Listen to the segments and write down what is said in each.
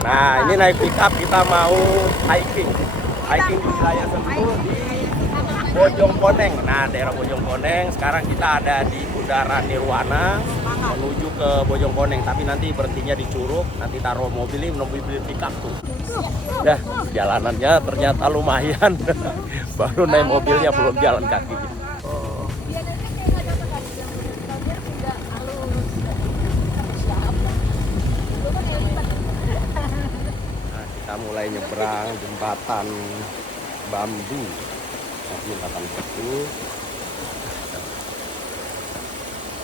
Nah, ini naik pickup kita mau hiking. Hiking di wilayah Sentul di Bojongkoneng. Nah, daerah Bojongkoneng. Sekarang kita ada di Bundaran Nirwana menuju ke Bojongkoneng. Tapi nanti berhentinya di Curug. Nanti taruh mobil ini, mobil pickup tuh. Dah, jalanannya ternyata lumayan. Baru naik mobilnya, belum jalan kaki. Nah, kita mulai nyebrang jembatan bambu. Jembatan itu.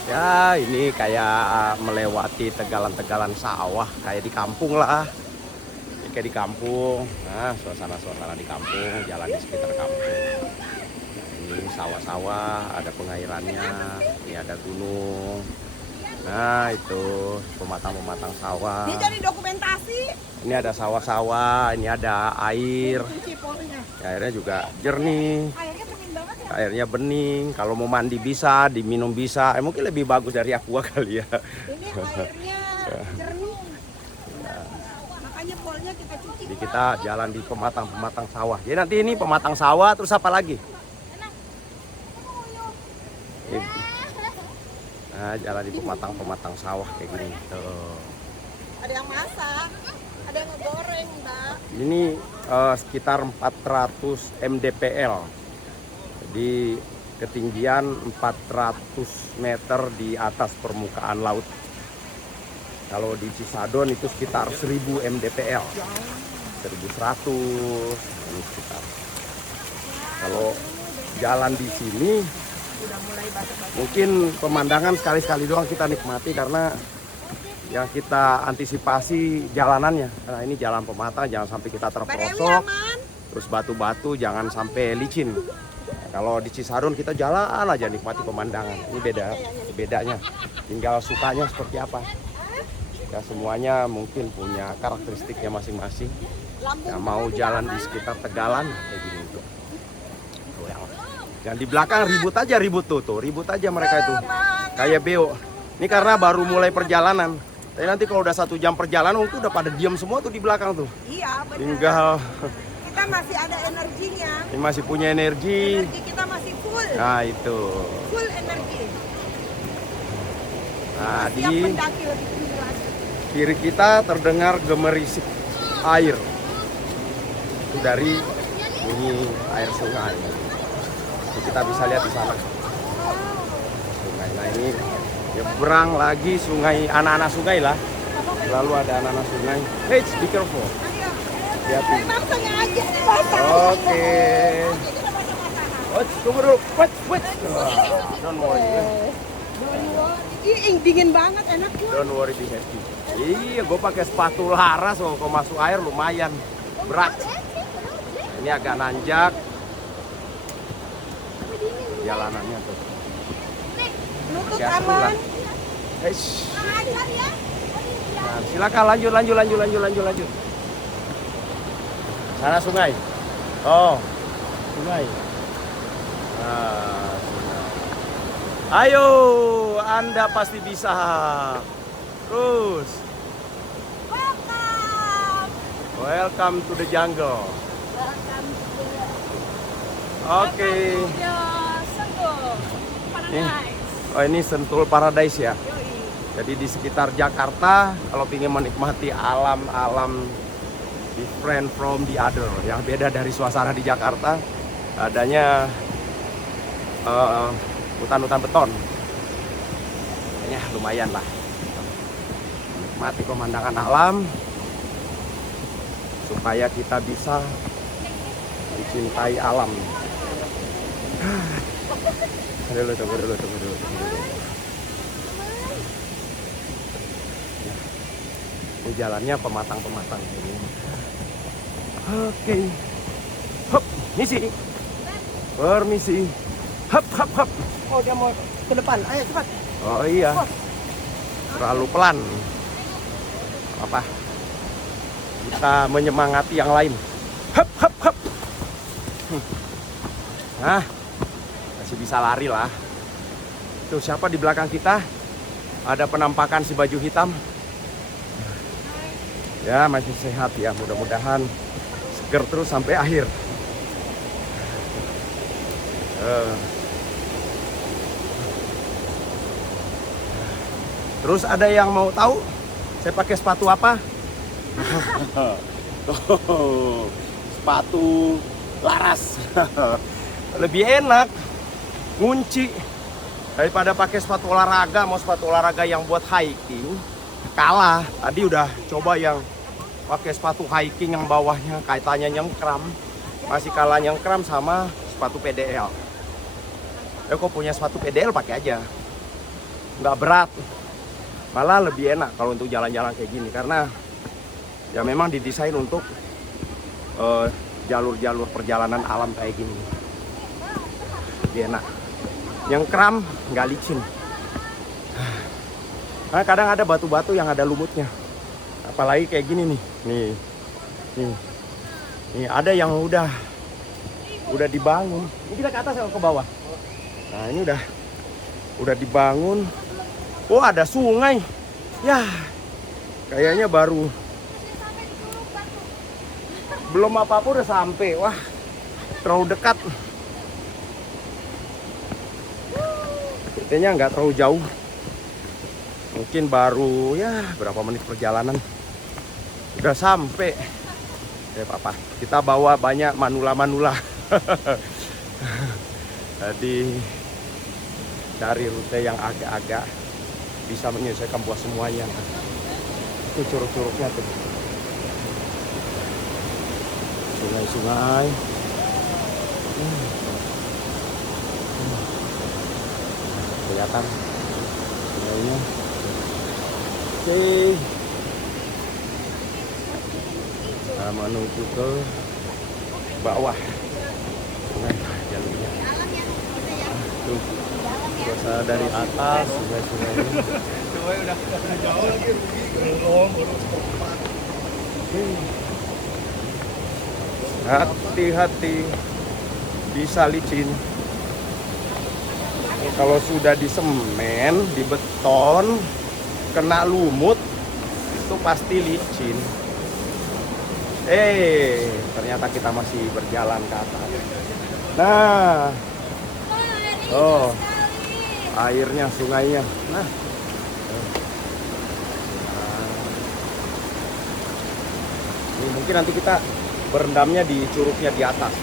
Ya, ini kayak melewati tegalan-tegalan sawah, kayak di kampung lah. Ini kayak di kampung. Nah, suasana-suasana di kampung, jalan di sekitar kampung. Nah, ini sawah-sawah, ada pengairannya, ini ada gunung. Nah, itu pematang-pematang sawah. Dia jadi dokumentasi. Ini ada sawah-sawah, ini ada air. Airnya juga jernih. Airnya bening banget ya. Airnya bening, kalau mau mandi bisa, diminum bisa. Mungkin lebih bagus dari aqua kali ya. Ini airnya jernih. Makanya polnya kita cuci. Jadi kita jalan di pematang-pematang sawah. Jadi nanti ini pematang sawah, terus apa lagi? Nah, jalan di pematang-pematang sawah kayak gini. Tuh. Ada yang masak, ada yang ngegoreng, Mbak. Ini sekitar 400 mdpl. Jadi ketinggian 400 meter di atas permukaan laut. Kalau di Cisadon itu sekitar 1000 mdpl. 1100 ini sekitar. Kalau jalan di sini mungkin pemandangan sekali-sekali doang kita nikmati karena yang kita antisipasi jalanannya. Nah, ini jalan pematang, jangan sampai kita terperosok. Terus batu-batu jangan sampai licin. Nah, kalau di Cisadon kita jalan aja nikmati pemandangan. Ini bedanya. Tinggal sukanya seperti apa. Ya semuanya mungkin punya karakteristiknya masing-masing. Ya, mau jalan di sekitar Tegalan kayak gini tuh. Yang di belakang ribut tuh, ribut aja mereka itu. Kayak beo. Ini karena baru mulai perjalanan. Tapi nanti kalau udah 1 jam perjalanan itu udah pada diam semua tuh di belakang tuh. Iya, benar. Tinggal Kita masih ada energinya. ini masih punya energi. Energi kita masih full. Nah, itu. Full energi. Nah, Siap di mendaki lebih tinggi lagi. kiri kita terdengar gemerisik air. Itu dari bunyi air sungai. Kita bisa lihat di sana sungai. Nah, ini nyebrang lagi sungai, anak-anak sungai lah. Lalu ada anak-anak sungai. Hey, be careful. Hati-hati. Maksanya aja. Oke. Tunggu dulu. Wait. Don't worry. Ini dingin banget, enak tuh. Don't worry, be happy. Iya, gue pakai sepatu laras. Kalau masuk air lumayan berat. Ini agak nanjak. Jalanannya tuh. Lutut Hati-hati lah. aman. Nah, silakan lanjut. Sana sungai. Oh, sungai. Nah, sungai. Ayo, Anda pasti bisa. Terus. Welcome to the jungle. Oke. Oh, ini Sentul Paradise ya. Jadi di sekitar Jakarta kalau ingin menikmati alam-alam different from the other, yang beda dari suasana di Jakarta, adanya hutan-hutan beton. Ya lumayan lah. Menikmati pemandangan alam supaya kita bisa mencintai alam. Tunggu dulu. Ini jalannya pematang-pematang ini. Oke. Hop, permisi. Hop. Oh, dia mau ke depan. Ayo cepat. Oh iya. Terlalu pelan. Apa? Kita menyemangati yang lain. Hop. Nah, masih bisa lari lah. Tuh siapa di belakang kita? Ada penampakan si baju hitam. Ya masih sehat ya, mudah-mudahan seger terus sampai akhir. Terus ada yang mau tahu saya pakai sepatu apa? Sepatu laras. Lebih enak ngunci daripada pakai sepatu olahraga. Mau sepatu olahraga yang buat hiking kalah. Tadi udah coba yang pakai sepatu hiking yang bawahnya kaitannya nyengkram, masih kalah nyengkram sama sepatu PDL. Kok punya sepatu PDL pakai aja, nggak berat, malah lebih enak kalau untuk jalan-jalan kayak gini karena ya memang didesain untuk jalur-jalur perjalanan alam kayak gini. Lebih enak, nyengkram nggak licin. Nah, kadang ada batu-batu yang ada lumutnya. Apalagi kayak gini nih. Nih ada yang udah dibangun. Ini kita ke atas atau ke bawah? Nah, ini udah dibangun. Oh, ada sungai. Ya. Kayaknya baru belum apa-apa udah sampai. Wah, terlalu dekat. Kayaknya nggak terlalu jauh. Mungkin baru ya berapa menit perjalanan udah sampai. Ya apa-apa, kita bawa banyak manula-manula. Jadi cari rute yang agak-agak bisa menyelesaikan buat semuanya. Itu curug-curugnya tuh, sungai-sungai. Kelihatan sungainya. Oke. Nah, menuju ke bawah sungai jalurnya. Tuh, suasana dari atas sungai-sungainya. Udah jauh lagi belum. Hati-hati, bisa licin. Kalau sudah di semen, di beton, kena lumut, itu pasti licin. Ternyata kita masih berjalan ke atas. Nah, oh, airnya, sungainya. Nah, ini mungkin nanti kita berendamnya di curugnya di atas.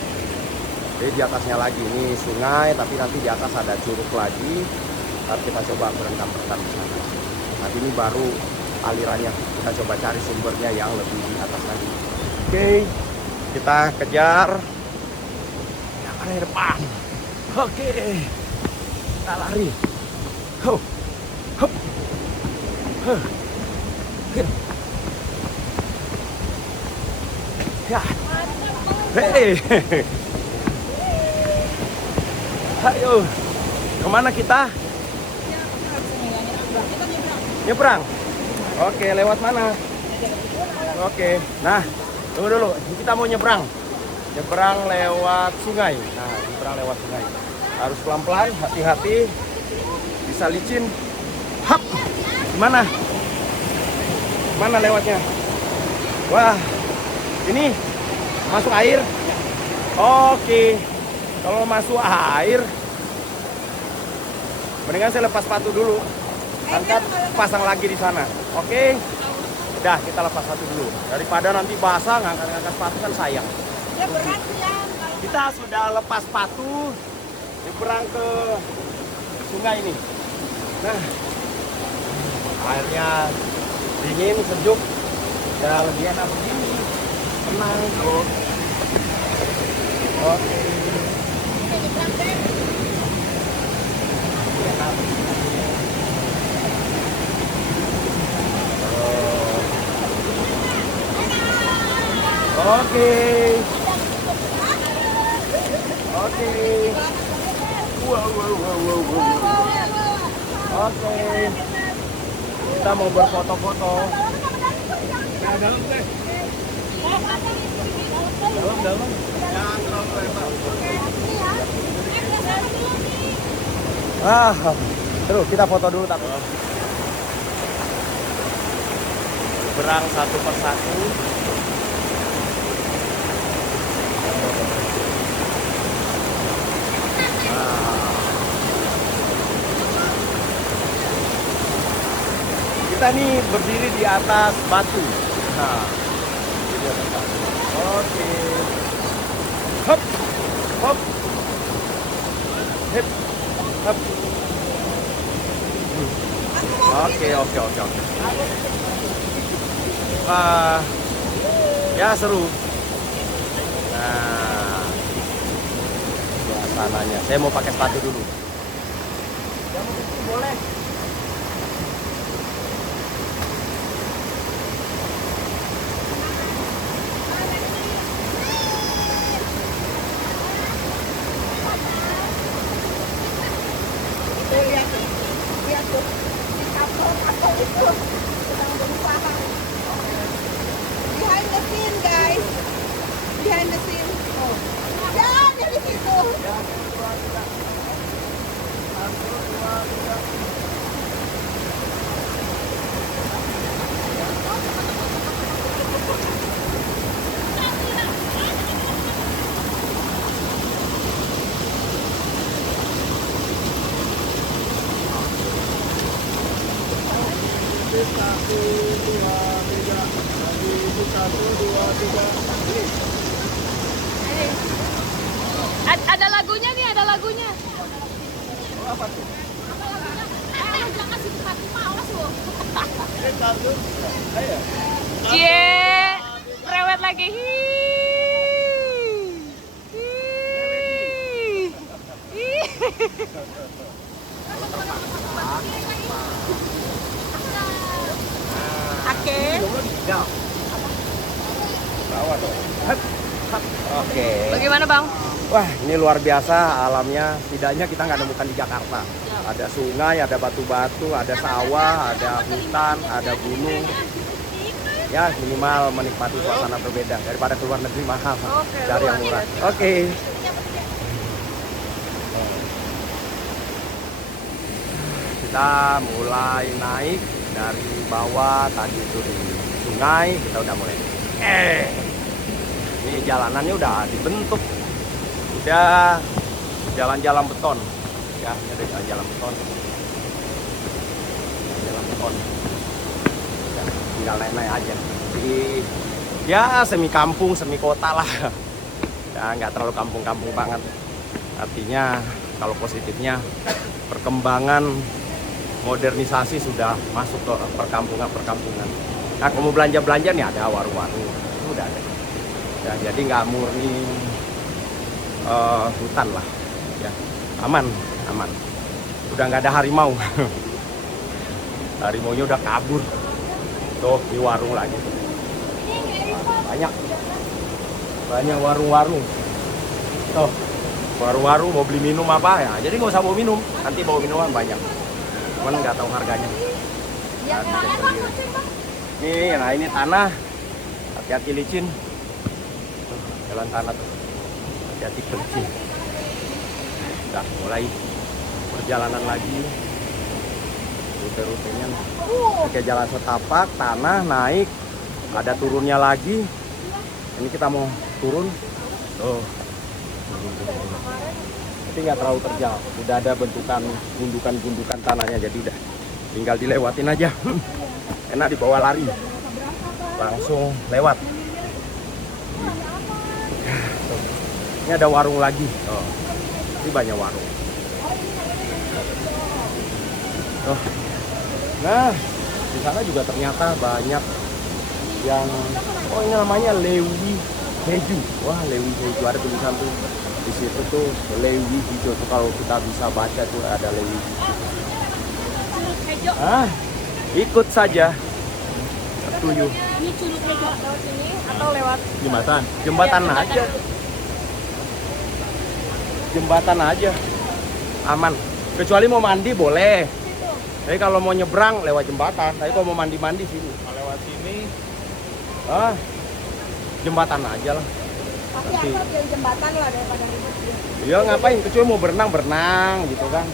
Jadi di atasnya lagi ini sungai, tapi nanti di atas ada curug lagi. Nanti kita coba berendam di sana. Nanti ini baru alirannya. Kita coba cari sumbernya yang lebih di atas lagi. Oke, kita kejar yang ada di depan. Oke, kita lari. Hup, hup, huh. Ya, hei, ayo, kemana kita? Nyebrang. Oke, lewat mana? Oke, nah, tunggu dulu. Kita mau nyebrang. Nyebrang lewat sungai. Nah, nyebrang lewat sungai. Harus pelan-pelan, hati-hati. Bisa licin. Hap. Gimana? Mana lewatnya? Wah, ini masuk air. Oke. Kalau masuk air, mendingan saya lepas sepatu dulu. Angkat, pasang lagi di sana. Oke. Udah, kita lepas sepatu dulu. Daripada nanti basah, ngangkat-ngangkat sepatu kan sayang. Ya berat ya. Kita sudah lepas sepatu, nyebrang ke sungai ini. Nah, airnya dingin, sejuk, ya lebih enak begini. Tenang, bro. Oke. Oke. Oke. Wow. Oke. Kita mau berfoto-foto. Dalam deh. Dalam. Jangan terlalu lebar. Terus kita foto dulu tak? nyebrang satu persatu. Kita nih berdiri di atas batu. Nah, ini atas batu. Oke. Hop, hop, hip, hop. Oke. Wah, ya seru. Nah, suasananya. Saya mau pakai sepatu dulu. Yang mau kecil boleh. Lihat tuh, si kapal itu sedang berusaha. Behind the scene, guys. Behind the scene. Oh. Jangan di situ. Ada lagunya nih, ada lagunya. Apa tuh? Jangan situ Fatima, awas lo. Ayo. Cie, rewet lagi. Oke. Bawa dong. Oke. Bagaimana bang? Wah, ini luar biasa alamnya. Setidaknya kita nggak nemukan di Jakarta. Ada sungai, ada batu-batu, ada sawah, ada hutan, ada gunung. Ya, minimal menikmati suasana berbeda daripada keluar negeri mahal. Cari yang murah. Oke. Kita mulai naik dari bawah, tadi itu di sungai, kita udah mulai. Ini jalanannya udah dibentuk. Udah jalan-jalan beton. Ya, ini ada jalan-jalan beton. Jalan beton. Ya, tinggal naik-naik aja. Jadi ya semi kampung, semi kota lah. Ya, nggak terlalu kampung-kampung banget. Artinya kalau positifnya perkembangan modernisasi sudah masuk ke perkampungan. Nah, kalau mau belanja-belanja nih ada warung-warung, itu udah ada. Ya, jadi nggak murni hutan lah, ya aman. Udah nggak ada harimau, harimaunya udah kabur. Tuh di warung lagi, banyak warung-warung. Tuh warung-warung mau beli minum apa ya? Jadi nggak usah bawa minum, nanti bawa minuman banyak. Cuman nggak tahu harganya. Nih, nah ini tanah, hati-hati licin. Tuh, jalan tanah tuh, hati-hati licin. Udah mulai perjalanan lagi. Rute-rutenya pakai jalan setapak, tanah naik, ada turunnya lagi. Ini kita mau turun. Tuh. Tapi nggak terlalu terjal, udah ada bentukan gundukan tanahnya, jadi udah tinggal dilewatin aja. Enak dibawa lari, langsung lewat. Ini ada warung lagi. Oh, ini banyak warung. Oh. Nah, di sana juga ternyata banyak yang, ini namanya Lewi Heju. Wah, Lewi Heju, ada tulisan tuh di situ tuh Lewi Heju tuh, kalau kita bisa baca tuh ada Lewi Heju. Ikut saja. Setuju. Ini Curug Hejo lewat sini atau lewat Jembatan aja. Jembatan aja. Aman. Kecuali mau mandi boleh. Tapi kalau mau nyebrang lewat jembatan. Tapi kalau mau mandi sini. Lewat sini. Jembatan aja lah. Tapi asal dari jembatan lah daripada ribet. Iya, ngapain? Kecuali mau berenang gitu kan.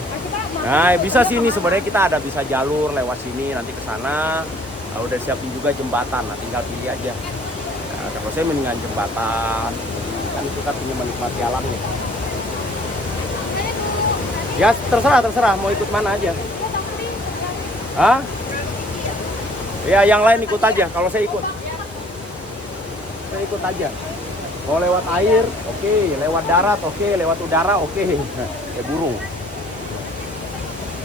Nah, bisa sini sebenarnya, kita ada bisa jalur lewat sini nanti ke sana. Nah, udah siapin juga jembatan, nah tinggal pilih aja. Nah, kalau saya mendingan jembatan, kan itu kan punya menikmati alamnya. Ya terserah mau ikut mana aja. Hah? Ya yang lain ikut aja. Kalau saya ikut aja. Mau lewat air, oke. Lewat darat, oke. Lewat udara, oke. Kayak burung.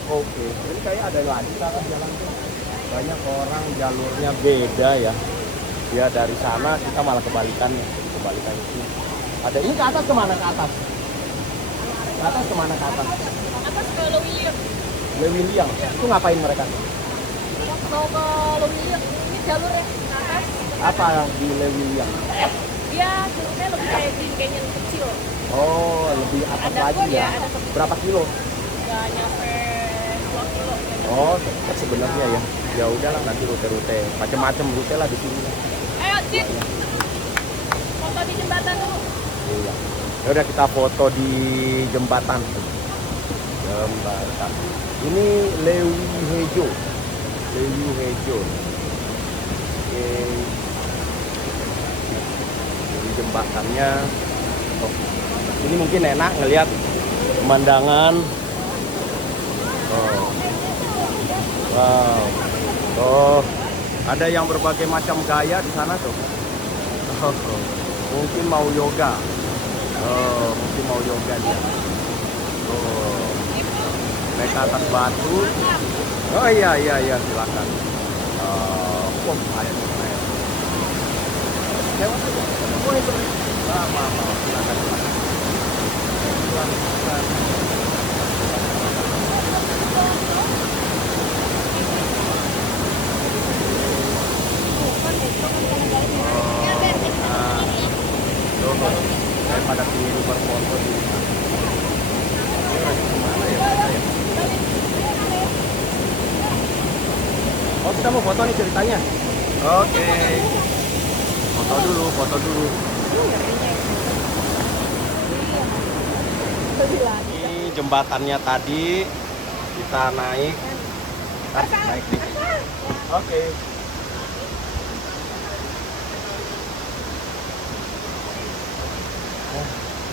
Oke. Ini kayak ada lagi jalan tuh. Banyak orang jalurnya beda ya. Ya dari sana kita malah kebalikannya. Sini. Ada ini ke atas kemana ke atas? Ke atas kemana ke atas? Atas ke Lewiliang. Lewiliang. Itu ngapain mereka? Mau ke Lewiliang. Ini jalurnya ke atas. Apa di Lewiliang? Dia jalurnya lebih kayak Green Canyon kecil. Oh, lebih atas Ada lagi kok ya. ada Berapa kilo? nggak nyampe 2 kilo. Oh, dekat sebenarnya ya. Ya udahlah nanti rute-rute macam-macam rute lah di sini. Ayo, Cip. Foto di jembatan dulu. Iya. Ya udah kita foto di jembatan. Ini Lewilihejo. Oke. Di jembatannya. Oh. Ini mungkin enak ngelihat pemandangan. Oh. Wow. Oh, ada yang berbagai macam gaya di sana tuh. Oh, mungkin mau yoga. Oh, mungkin mau yoga dia. Oh, naik ke atas batu. Oh iya silakan. Oh, ayo. Lewat aja. Boleh. Maaf, silakan. Silakan. Daripada pilih berfoto di mana ya? Oh kita mau foto nih ceritanya. Oke. Foto dulu. Ini jembatannya tadi kita naik. Naik nih. Oke.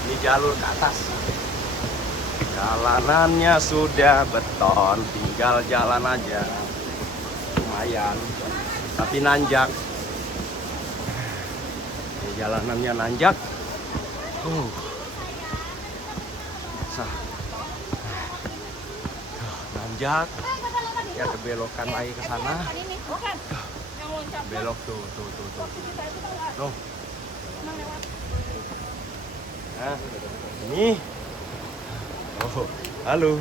Ini jalur ke atas. Jalanannya sudah beton, tinggal jalan aja. Lumayan, tapi nanjak. Ini jalanannya nanjak. Nanjak. Ya ada belokan lagi ke sana. Belok tuh. Tuh. Nah, ini. Oh, halo.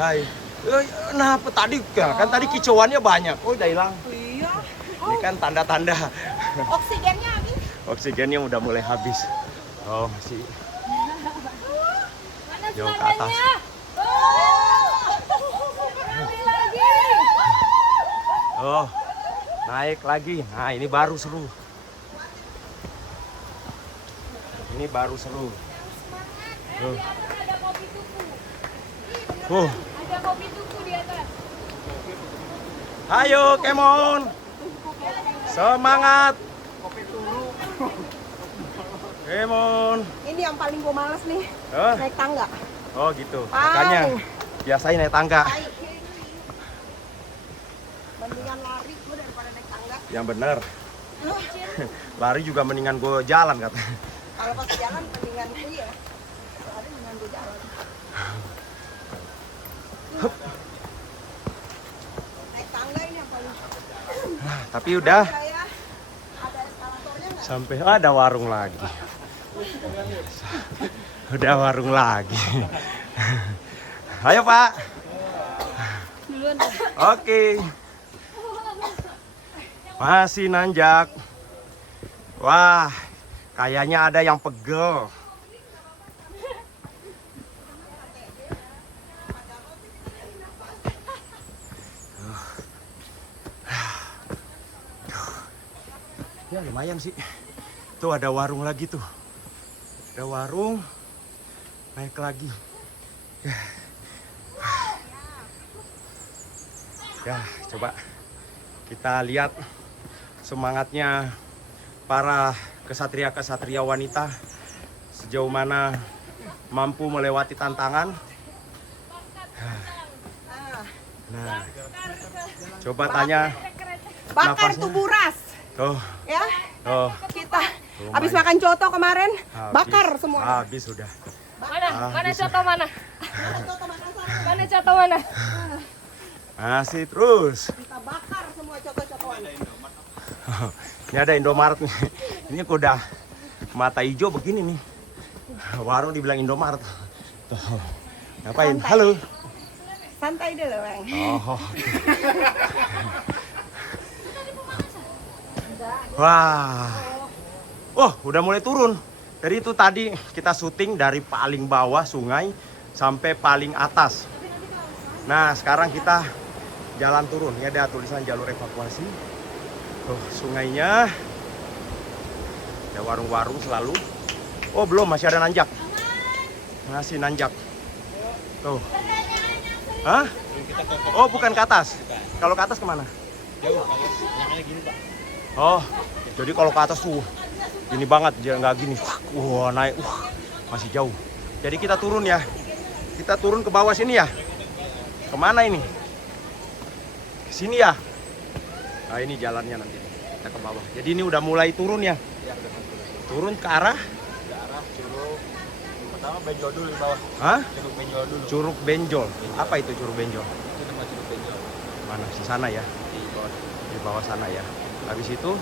Hai. Nah, apa tadi kan tadi kicauannya banyak. Oh, udah hilang. Iya. Ini kan tanda-tanda Oksigennya habis. oksigennya udah mulai habis. Oh, masih jauh ke atas. Oh, naik lagi. Nah, ini baru seru. Ada kopi tuku. Ada kopi tuku di atas. Ayo, Kemon. Semangat. Kemon. Ini yang paling gue males nih, Oh, naik tangga. oh gitu. Makanya biasain naik tangga. Mendingan lari gue daripada naik tangga. Yang bener. Lari juga mendingan gue jalan kata. Kalau pas jalan mendingan iya. Lari mendingan gue jalan. Naik tangga ini yang paling. Tapi udah Saya ada eskalatornya nggak? sampai ada warung lagi. Udah warung lagi. Ayo Pak. Oke. Masih nanjak. Wah, kayaknya ada yang pegel. Ya lumayan sih. Tuh ada warung lagi tuh. Ada warung. Naik lagi. Ya, coba kita lihat semangatnya para kesatria-kesatria wanita sejauh mana mampu melewati tantangan. Nah, coba tanya Bakar napasnya. tuh buras. Tuh, Ya, tuh. kita Lumayan. habis makan coto kemarin, Habis. bakar semua. Habis sudah. Mana coto mana? Coto makan sana. Mana coto mana? Masih terus. Kita bakar semua coto-cotoan. Ini ada Indomaret nih. Ini udah mata hijau begini nih. Warung dibilang Indomaret. Tuh. Ngapain? Santai. Halo. Santai dulu, Bang. Oh. Wah. Oh, udah mulai turun. Jadi itu tadi kita syuting dari paling bawah sungai sampai paling atas. Nah, sekarang kita jalan turun. Ini ada tulisan jalur evakuasi. Tuh, sungainya. Ada warung-warung selalu. Oh, belum, masih ada nanjak. Masih nanjak. Tuh. Hah? Oh, bukan ke atas. Kalau ke atas kemana? Jauh, nyakanya gini Pak. Oh, jadi kalau ke atas tuh gini banget, nggak gini. Wah, naik. Masih jauh. Jadi kita turun ya. Kita turun ke bawah sini ya. Kemana ini? Ke sini ya. Nah, ini jalannya nanti. Kita ke bawah. Jadi ini udah mulai turun ya. Turun ke arah? Ke arah Curug. Pertama Benjol dulu di bawah. Hah? Curug Benjol dulu. Curug Benjol. Apa itu Curug Benjol? Itu tempat Curug Benjol. Mana? Di sana ya. Di bawah. Di bawah sana ya. Habis itu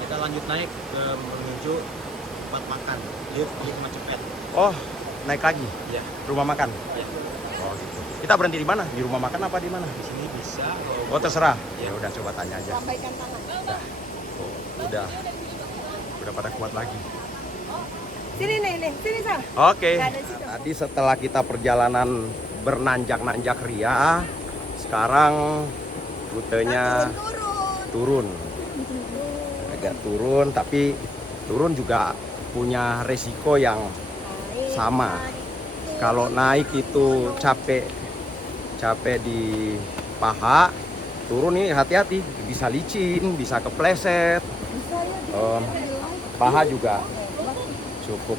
Kita lanjut naik ke menuju tempat makan. Lihat rumah cepet. oh, naik lagi. Ya. Rumah makan. Ya. Oh, gitu. Kita berhenti di mana? Di rumah makan apa di mana? Di sini bisa. Kalau Oh, terserah. Ya udah, coba tanya aja. Lambaikan tangan. Oh, udah pada kuat lagi. Sini nih, sini Sa. Oke. Nggak ada situ. Tadi setelah kita perjalanan bernanjak-nanjak ria, sekarang rutenya turun. Agak turun, tapi turun juga punya resiko yang sama. Kalau naik itu capek di paha, turun nih hati-hati, bisa licin, bisa kepleset. Paha juga cukup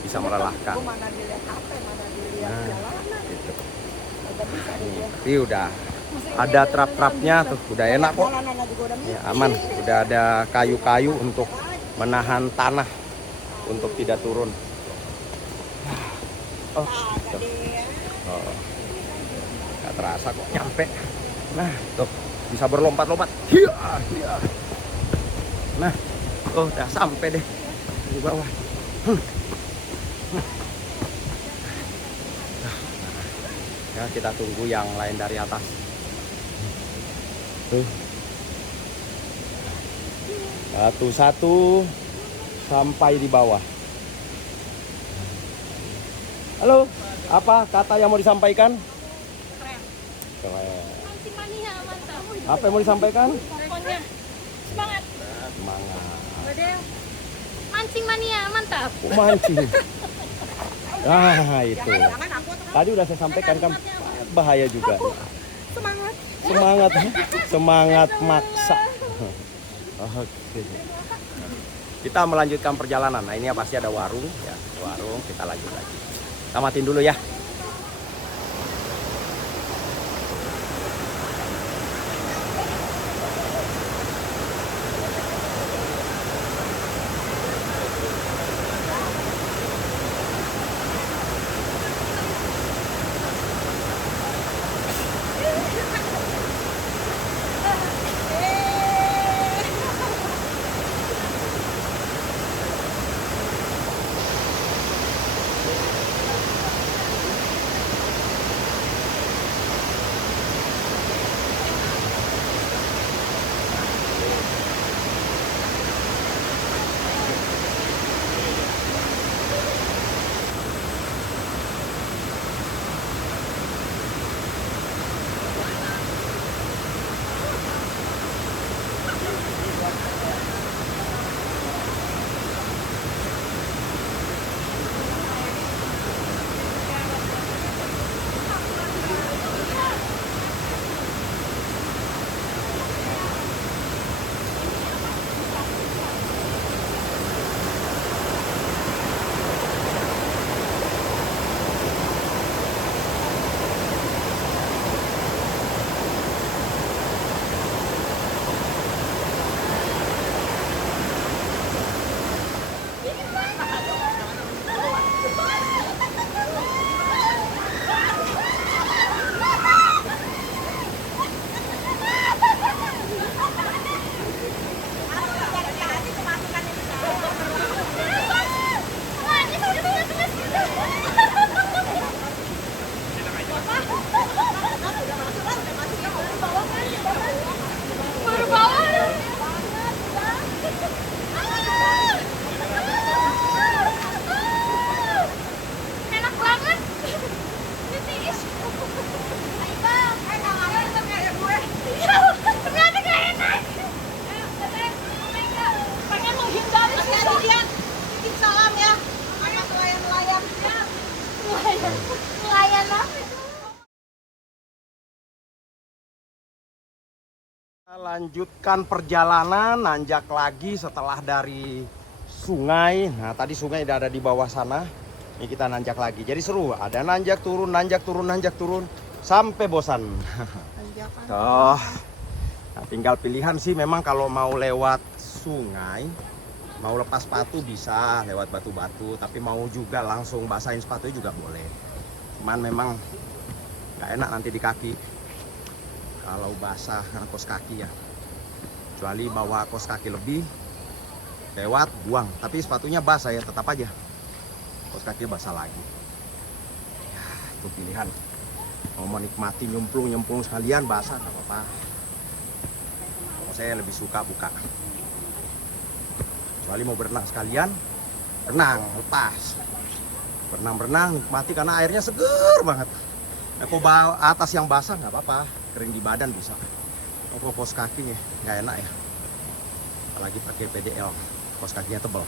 bisa melelahkan. Mana dilihat HP, mana dilihat jalanan. Gitu. Nggak bisa dilihat. Tapi udah ada trap-trapnya tuh, udah enak kok. Jalanan juga udah Ya, aman, udah ada kayu-kayu untuk menahan tanah untuk tidak turun. Oh, gitu. Oh. Gak terasa kok nyampe. Nah, tuh bisa berlompat-lompat. Hiya, hiya. Nah, oh udah sampai deh di bawah. Ya, kita tunggu yang lain dari atas. Tuh. Satu-satu sampai di bawah. Halo, apa kata yang mau disampaikan? Keren. Mancing mania mantap. Apa yang mau disampaikan? Pokoknya semangat. Semangat. Badel. Mancing mania mantap. Oh, mancing. Nah, itu. Tadi udah saya sampaikan kan bahaya juga. Semangat. Semangat, semangat maksa. Oke. Kita melanjutkan perjalanan. Nah, ini ya pasti ada warung ya, warung. Kita lanjut lagi. Tamatin dulu ya. Nelayan apa itu? Lanjutkan perjalanan, nanjak lagi setelah dari sungai. Nah, tadi sungai udah ada di bawah sana. Ini kita nanjak lagi. Jadi seru, ada nanjak turun, nanjak turun, nanjak turun sampai bosan. Tanjakan. Toh, nah, tinggal pilihan sih memang kalau mau lewat sungai, mau lepas sepatu bisa lewat batu-batu, tapi mau juga langsung basahin sepatunya juga boleh. Cuman memang nggak enak nanti di kaki. Kalau basah karena kos kaki ya, kecuali bawa kos kaki lebih, lewat buang. Tapi sepatunya basah ya, tetap aja kos kaki basah lagi. Ya, itu pilihan. Mau menikmati nyemplung sekalian basah nggak apa-apa. Kalau saya lebih suka buka. Kecuali mau berenang sekalian, renang lepas. Berenang nikmati karena airnya seger banget. Nah, kok atas yang basah nggak apa-apa, kering di badan bisa. Kok kos kakinya nggak enak ya, apalagi pakai PDL, kos kakinya tebal.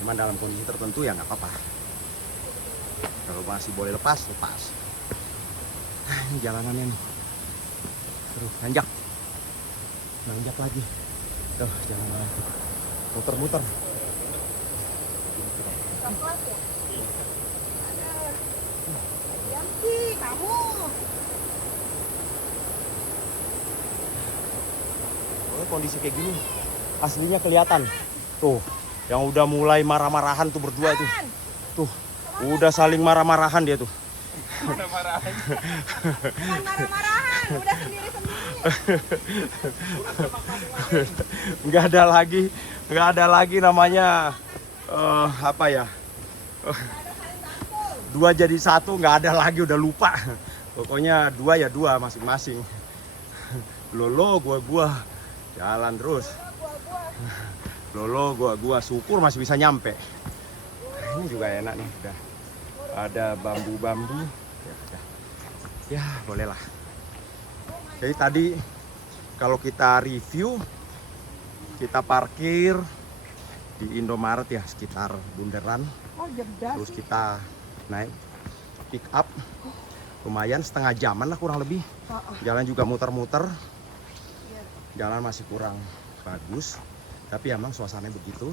Cuman dalam kondisi tertentu ya nggak apa-apa. Kalau masih boleh lepas, lepas. Nah, ini jalanannya nih, terus nanjak lagi. Tuh jalanannya, muter-muter. Yanti, kamu. Oh, kondisi kayak gini aslinya kelihatan. Tuh, yang udah mulai marah-marahan tuh berdua itu. Tuh, udah saling marah-marahan dia tuh. Bukan marah-marahan, udah sendiri-sendiri. Nggak ada lagi namanya apa ya? Dua jadi satu, nggak ada lagi, udah lupa. Pokoknya dua ya dua masing-masing. Lolo gua jalan terus. Lolo gua syukur masih bisa nyampe. Ini juga enak nih, udah ada bambu-bambu. Ya bolehlah. Jadi tadi kalau kita review, kita parkir di Indomaret ya sekitar Bundaran. Oh, jeda Terus sih. kita naik pick up, lumayan setengah jaman lah kurang lebih. Jalan juga muter-muter, jalan masih kurang bagus, tapi emang suasananya begitu.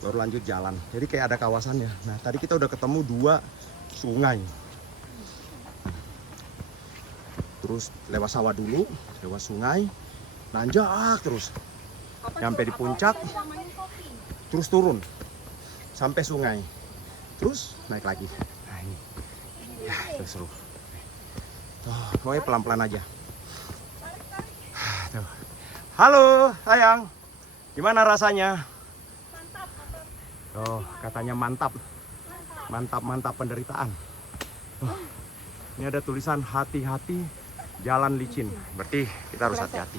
Baru lanjut jalan, jadi kayak ada kawasannya. Nah tadi kita udah ketemu dua sungai, terus lewat sawah dulu, lewat sungai, nanjak terus nyampe di puncak, terus turun sampai sungai, terus naik lagi. Nah ini ya, itu seru. Tuh, pokoknya pelan-pelan aja. Tuh. Halo sayang, gimana rasanya? Oh, katanya mantap. Mantap penderitaan. Oh, ini ada tulisan hati-hati jalan licin. Berarti kita harus hati-hati.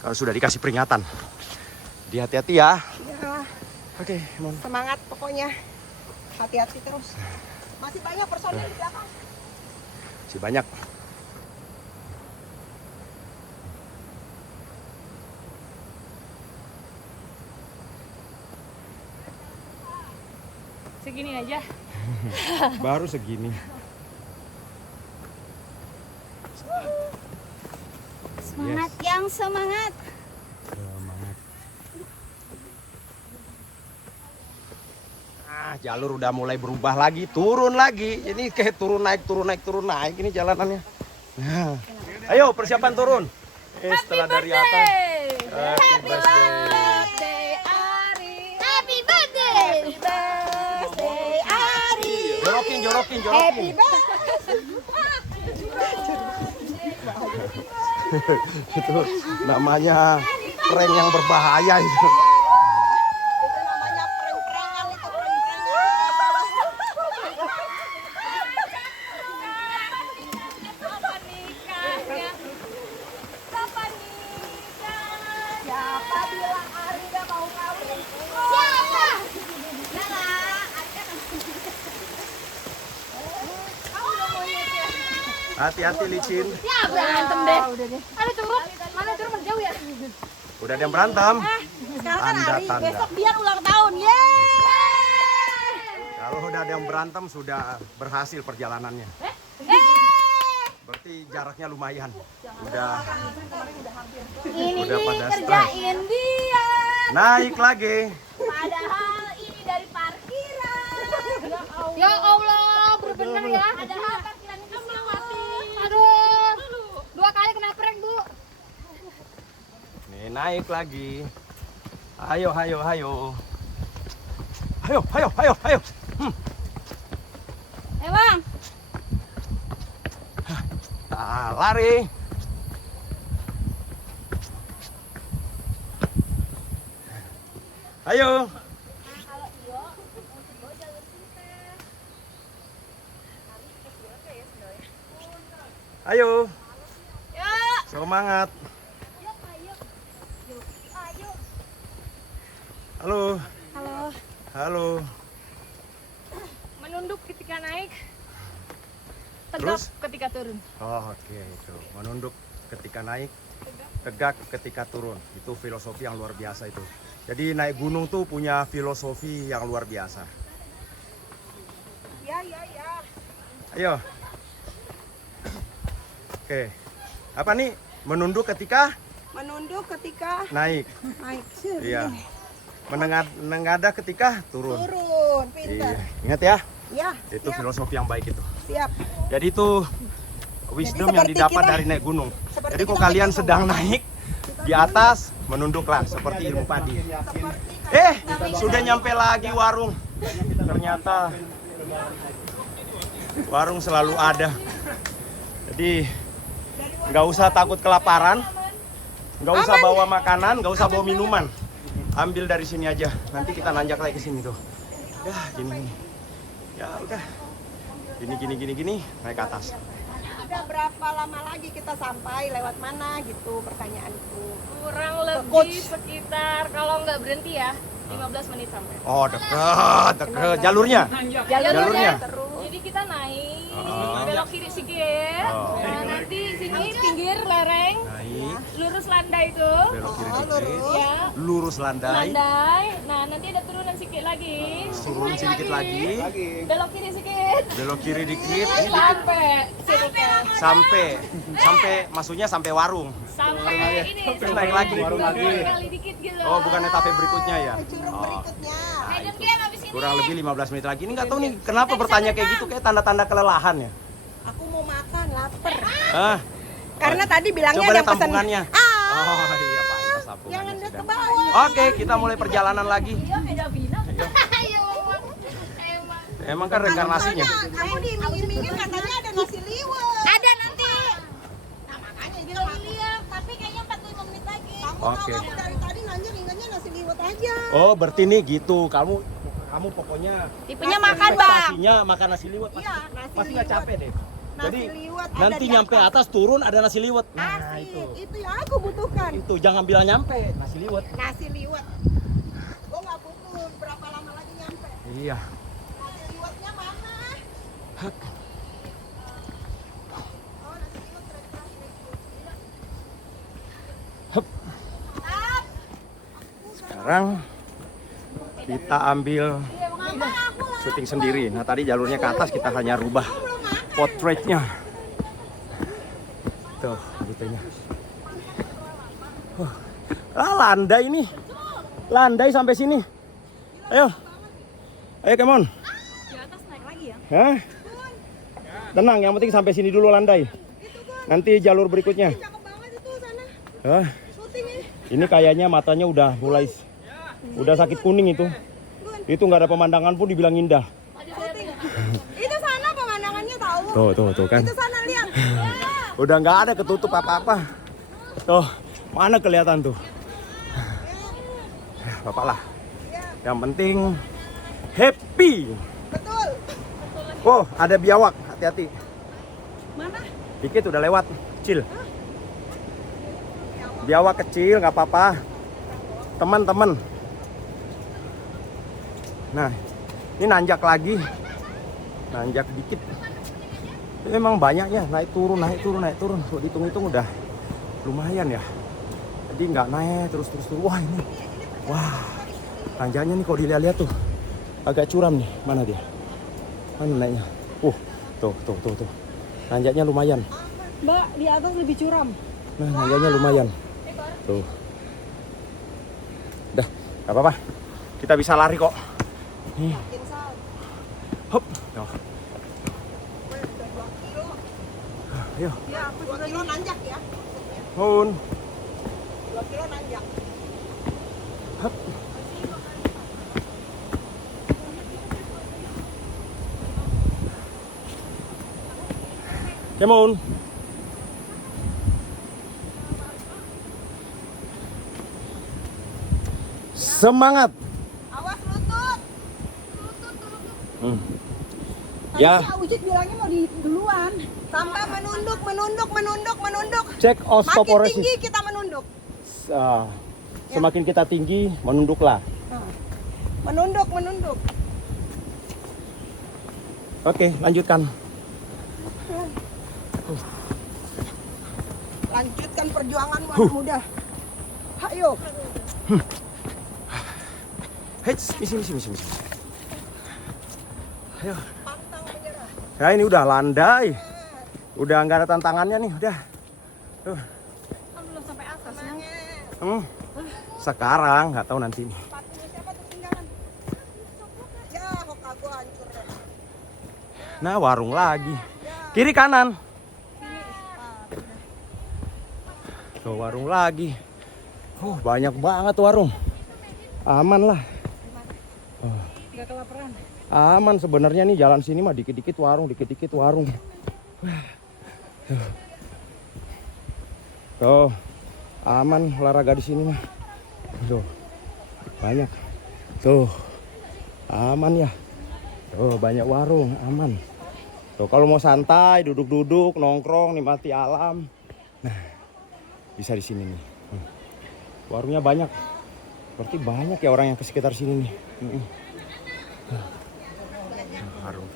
Kalau sudah dikasih peringatan, hati-hati ya. Ya, Oke, Mon. semangat pokoknya. Hati-hati terus. Masih banyak personil di belakang. Masih banyak. Segini aja. Baru segini. Semangat yang semangat. Semangat. Jalur udah mulai berubah lagi, turun lagi. Ini kayak turun naik ini jalanannya. Nah, ayo persiapan turun. Setelah dari atas. Happy birthday. Ari. Happy birthday. Happy birthday Ari. Jorokin. Itu namanya prank yang berbahaya itu. Itu namanya prank-prankan itu, Kapan nikahnya? Kapan nikah? Siapa bilang Ari gak mau kawin? Siapa? Nala. Hati-hati licin. Ya berantem deh. Ada turun. Mana turun mas jauh ya? Udah ada yang berantem. Sekarang kan Ari, Tanda. besok dia ulang tahun. Yeay! Kalau udah ada yang berantem sudah berhasil perjalanannya. Berarti jaraknya lumayan. Udah Ini udah pada kerjain dia. naik lagi. Padahal ini dari parkiran. Ya Allah, bener-bener ya. Padahal parkiran itu mati. Aduh, 2 kali kena prank, Bu. Nih naik lagi. Ayo, ayo, ayo. Ayo, ayo, ayo, ayo. Bang. Lari. Ayo. Ayo. Semangat. Halo. Halo. Halo. Menunduk ketika naik, tegak Terus? ketika turun. Oh, oke itu. Menunduk ketika naik, tegak ketika turun. Itu filosofi yang luar biasa itu. Jadi naik gunung tuh punya filosofi yang luar biasa. Ya, ya, ya. Ayo. Oke. Apa nih? Menunduk ketika Menunduk ketika naik. naik. Iya. Menengadah ketika turun. Turun, Iya. pintar. Ingat ya, Ya, itu siap, filosofi yang baik itu. siap. Jadi itu wisdom yang seperti didapat kita- dari naik gunung. seperti Jadi kita kalau kalian naik gunung. sedang naik di atas, menunduklah seperti ilmu padi. Sudah nyampe lagi warung. Ternyata warung selalu ada. Jadi nggak usah takut kelaparan, nggak usah bawa makanan, nggak usah bawa minuman. Ambil dari sini aja. Nanti kita nanjak lagi ke sini tuh. Ya gini. Ya udah. Gini. Naik ke atas. Udah berapa lama lagi kita sampai? Lewat mana gitu pertanyaanku. Kurang Coach. lebih sekitar kalau nggak berhenti ya 15 menit sampai. Oh deket. Jalurnya. Jalurnya. Terus Jadi kita naik, Oh. belok kiri sedikit. Oh. Nah, nanti sini pinggir lereng, Naik. lurus landai itu. Belok kiri Oh, dikit. lurus. Ya, Lurus landai. landai. Nah, nanti ada turunan sedikit lagi. Turun Naik sedikit lagi. Belok kiri sedikit. Belok kiri dikit. Sampai Sampai maksudnya sampai warung. sampai ini. Terus naik lagi. Kali dikit gitu. Oh, bukan etape berikutnya ya. curug Oh. berikutnya. Nah, Medan itu. game habis ini. Kurang lebih 15 menit lagi. Ini nggak tahu nih kenapa bertanya kayak gitu, kayak tanda-tanda kelelahan ya. Aku mau makan, lapar. Ah, Karena tadi bilangnya coba ada lihat pesan. tampungannya. Ah, Oh iya pantas tampungannya jangan lihat sudah. ke bawah. Oke, kita mulai perjalanan lagi. Iya, beda bina. Ayo, emang. Emang kan reinkarnasinya. Kamu diiming-imingin katanya ada nasi liwet. Ada nanti. Nah, makanya dia Kalau lihat, tapi kayaknya 45 menit lagi. kamu Oke. kalau dari tadi nanjak ingatnya nasi liwet aja. Oh, berarti nih gitu. Kamu pokoknya Tipenya makan, Bang. ekspektasinya makan nasi liwet pasti, Iya, nasi pasti nggak liwet. capek deh. Nasi Jadi liwet ada nanti di nyampe atas turun ada nasi liwet. Nah, Asik, itu. yang aku butuhkan. Itu jangan bilang nyampe nasi liwet. Nasi liwet. Gua nggak butuh berapa lama lagi nyampe. Iya. Nasi liwetnya mana? Hak. Oh, nasi liwet keren-keren. Hup. Sekarang kita ambil syuting sendiri. Nah tadi jalurnya ke atas, kita hanya rubah portraitnya. Tuh rutenya. Landai ini. Landai sampai sini. Ayo. Ayo come on. Di atas naik lagi ya. Hah? Tenang, yang penting sampai sini dulu landai. Nanti jalur berikutnya. Cakep banget itu sana. Hah? Syuting ini. Ini kayaknya matanya udah mulai sakit kuning itu. Itu nggak ada pemandangan pun dibilang indah. Itu sana pemandangannya tahu. Tuh kan. Itu sana lihat. Udah nggak ada ketutup apa-apa. Tuh, mana kelihatan tuh. Bapak lah. Yang penting happy. Betul. Oh, ada biawak. Hati-hati. Mana? Dikit udah lewat. Kecil. Biawak kecil nggak apa-apa. Teman-teman. Nah, ini nanjak lagi. Nanjak dikit. Ini memang banyak ya, naik turun. Kalau dihitung-hitung udah lumayan ya. Jadi nggak naik terus. Wah ini, wah tanjanya nih kalau dilihat-lihat tuh agak curam nih. Mana dia? Mana naiknya? Tuh. Nanjaknya lumayan. Mbak, di atas lebih curam. Nah, nanjaknya lumayan. Tuh. Udah, gak apa-apa. Kita bisa lari kok. Nih. Hop. Yo. Ayo. Ya, aku 2 kilo nanjak ya. Hun. 2 kilo nanjak. Hop. Come on. Semangat. Awas lutut. Ya. Tadi si Ujit bilangnya mau di duluan. Tambah menunduk. Cek Makin osteoporosis. tinggi kita menunduk. Semakin kita tinggi, menunduklah. Menunduk. Oke, lanjutkan. Lanjutkan perjuanganmu anak muda. Ayo. Hei, misi. Ayo. Pantang menyerah. Ya ini udah landai. Udah nggak ada tantangannya nih, udah. Tuh. Kan belum sampai atas ya. Sekarang nggak tahu nanti nih. Sepatunya siapa tuh tinggalan? Ya, hoka gua hancur deh. Nah, warung lagi. Kiri kanan. Tuh, warung lagi. Banyak banget warung. Aman lah. Gak kelaparan. Aman sebenarnya nih jalan sini mah dikit-dikit warung. Tuh, aman olahraga di sini mah. Tuh, banyak. Tuh, aman ya. Tuh, banyak warung, aman. Tuh, kalau mau santai, duduk-duduk, nongkrong, nikmati alam. Nah, bisa di sini nih. Warungnya banyak. Berarti banyak ya orang yang ke sekitar sini nih. Warung.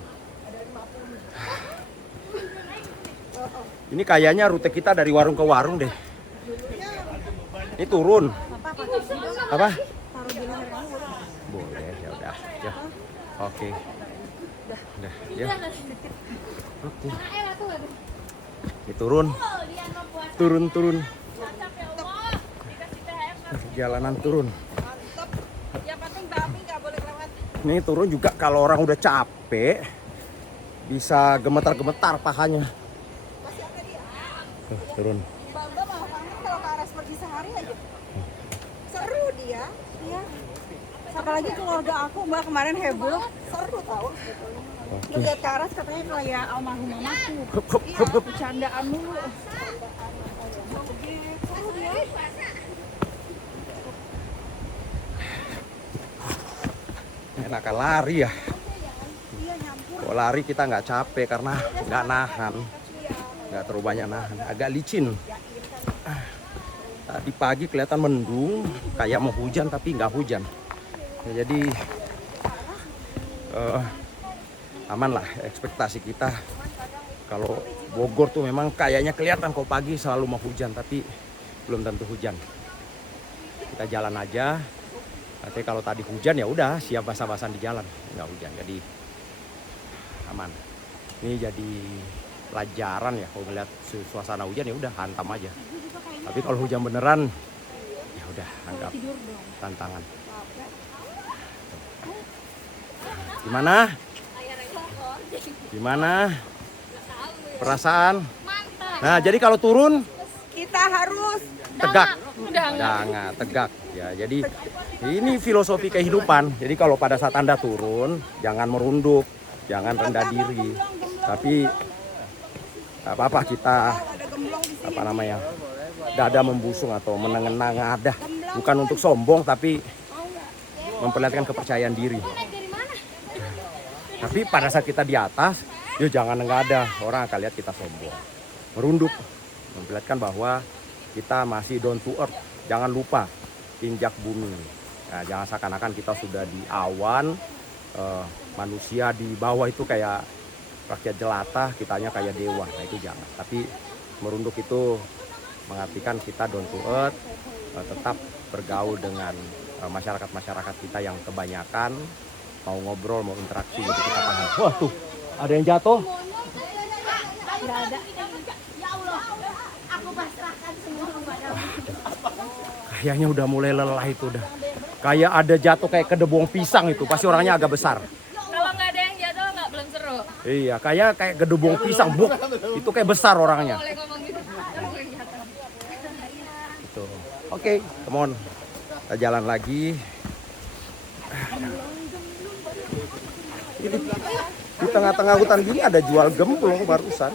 Ini kayaknya rute kita dari warung ke warung deh. Ini turun. Apa? Boleh, ya udah. Ya. Oke. Udah, ya. Oke. Ini turun. Turun. Jalanan turun. Yang penting babi nggak boleh lewat. Ini turun juga kalau orang udah capek bisa gemetar-gemetar pahanya. Masih ada dia. Tuh, turun. Bangga malah kangen kalau ke Ares pergi sehari aja. Seru dia. Iya. Apalagi keluarga aku Mbak kemarin heboh. Seru tau. Oke. Lihat ke Ares katanya kayak almarhum mamaku. Iya, bercandaan mulu. Seru dia. Enakan lari ya. Kalau lari kita nggak capek karena nggak nahan, nggak terlalu banyak nahan, agak licin. Tadi pagi kelihatan mendung, kayak mau hujan tapi nggak hujan. Ya, jadi aman lah ekspektasi kita. Kalau Bogor tuh memang kayaknya kelihatan kok pagi selalu mau hujan tapi belum tentu hujan. Kita jalan aja. Tapi kalau tadi hujan ya udah siap basah-basahan di jalan, nggak hujan, jadi aman. Ini jadi pelajaran ya kalau ngeliat suasana hujan ya udah hantam aja. Tapi kalau hujan beneran ya udah anggap tantangan. Gimana perasaan? Nah jadi kalau turun Kita harus tegak, jangan tegak ya. Jadi ini filosofi kehidupan. Jadi kalau pada saat Anda turun, jangan merunduk, jangan rendah diri. Tapi apa-apa kita dada membusung atau menengenang ada. Bukan untuk sombong tapi memperlihatkan kepercayaan diri. Tapi pada saat kita di atas, ya jangan ada. Orang akan lihat kita sombong. Merunduk, memperlihatkan bahwa kita masih down to earth. Jangan lupa injak bumi. Nah, jangan seakan-akan kita sudah di awan, manusia di bawah itu kayak rakyat jelata, kitanya kayak dewa. Nah itu jangan. Tapi merunduk itu mengartikan kita down to earth, tetap bergaul dengan masyarakat-masyarakat kita yang kebanyakan mau ngobrol, mau interaksi gitu kita panggil. Wah tuh, ada yang jatuh. Nggak ada. Ya Allah, aku pasrahkan semua kepadamu. Kayaknya udah mulai lelah itu udah. Kayak ada jatuh kayak kedebong pisang itu, pasti orangnya agak besar. Kalau nggak ada yang jatuh nggak belum seru. Iya, kayak kedebong pisang, buk. Itu kayak besar orangnya. Boleh ngomong gitu. Gitu. Oke, come on. Kita jalan lagi. Ini di tengah-tengah hutan gini ada jual gemblong barusan.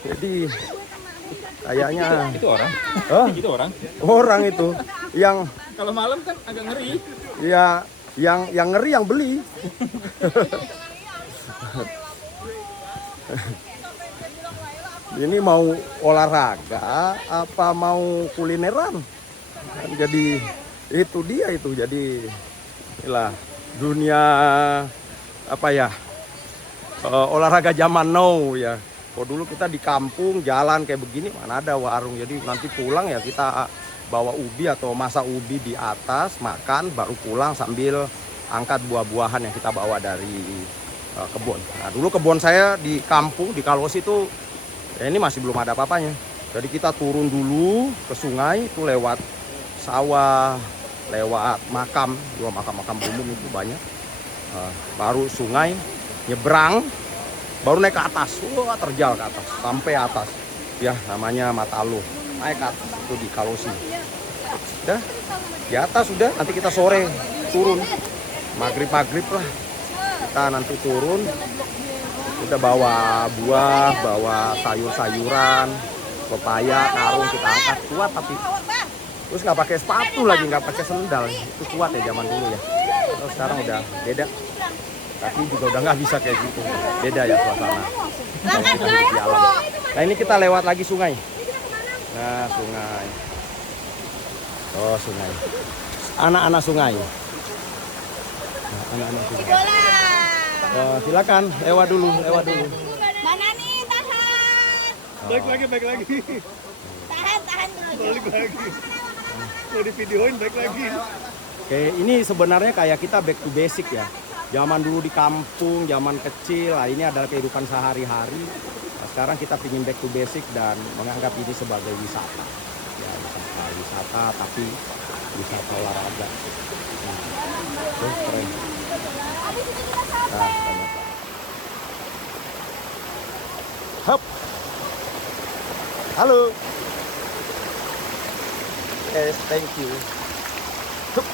Jadi kayaknya Itu orang. Hah? Itu orang. Orang itu yang Kalau malam kan agak ngeri. ya yang ngeri yang beli. Ini mau olahraga apa mau kulineran? Jadi itu dia itu. Jadi inilah dunia apa ya? Olahraga zaman now ya. Kalau dulu kita di kampung jalan kayak begini mana ada warung. Jadi nanti pulang ya kita bawa ubi atau masak ubi di atas, makan baru pulang sambil angkat buah-buahan yang kita bawa dari kebun. Nah, dulu kebun saya di kampung di Kalosi itu ya ini masih belum ada apa-apanya. Jadi kita turun dulu ke sungai itu lewat sawah, lewat makam, dua makam-makam umum itu banyak. Baru sungai, nyebrang, baru naik ke atas. Wah, terjal ke atas, sampai atas. Ya, namanya Mataluh. Naik ke atas itu di Kalosi. Udah, di atas sudah. Nanti kita sore turun, maghrib lah. Kita nanti turun. Udah bawa buah, bawa sayur-sayuran, pepaya, karung kita angkat kuat tapi. Terus nggak pakai sepatu lagi, nggak pakai sendal. Itu kuat ya zaman dulu ya. Terus sekarang udah beda. Kaki juga udah nggak bisa kayak gitu. Beda ya suasana. Di alam. Nah ini kita lewat lagi sungai. Nah sungai. Oh sungai. Anak-anak sungai. Nah, anak-anak sungai. Oh, silakan lewat dulu. Mana nih, tahan. Baik lagi. Tahan dulu. Balik lagi. Mau di videoin baik lagi. Oke, ini sebenarnya kayak kita back to basic ya. Zaman dulu di kampung, zaman kecil, nah ini adalah kehidupan sehari-hari. Nah, sekarang kita ingin back to basic dan menganggap ini sebagai wisata. Ya, wisata tapi wisata olahraga. Nah, keren. Nah, ternyata. Hop. Halo. Yes, thank you. Hup.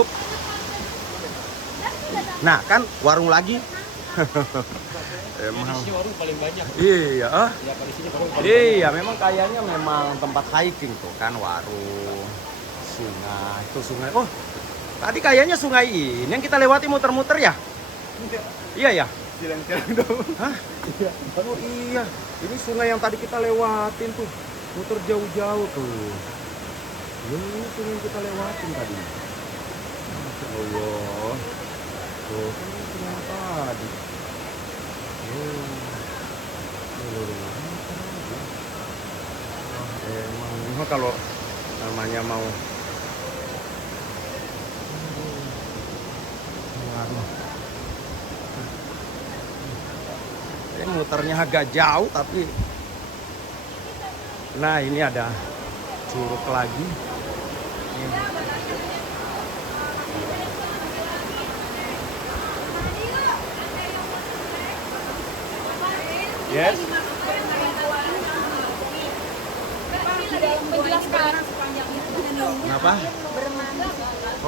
Hup. Nah kan warung lagi. Emang. Di warung paling banyak. Iya. Ya kondisinya warung paling Iya, memang kayaknya memang tempat hiking tuh kan warung, sungai, itu sungai. Oh, tadi kayaknya sungai ini yang kita lewati muter-muter ya? Iya ya? Silang-silang dong. Hah? Iya. Oh iya, ini sungai yang tadi kita lewatin tuh, muter jauh-jauh tuh. Ini sungai yang kita lewatin tadi. Allah. Tuh, kan sungai tadi. Emang kalau namanya mau ini muternya agak jauh tapi nah ini ada curug lagi. Yes. Menjelaskan. Kenapa?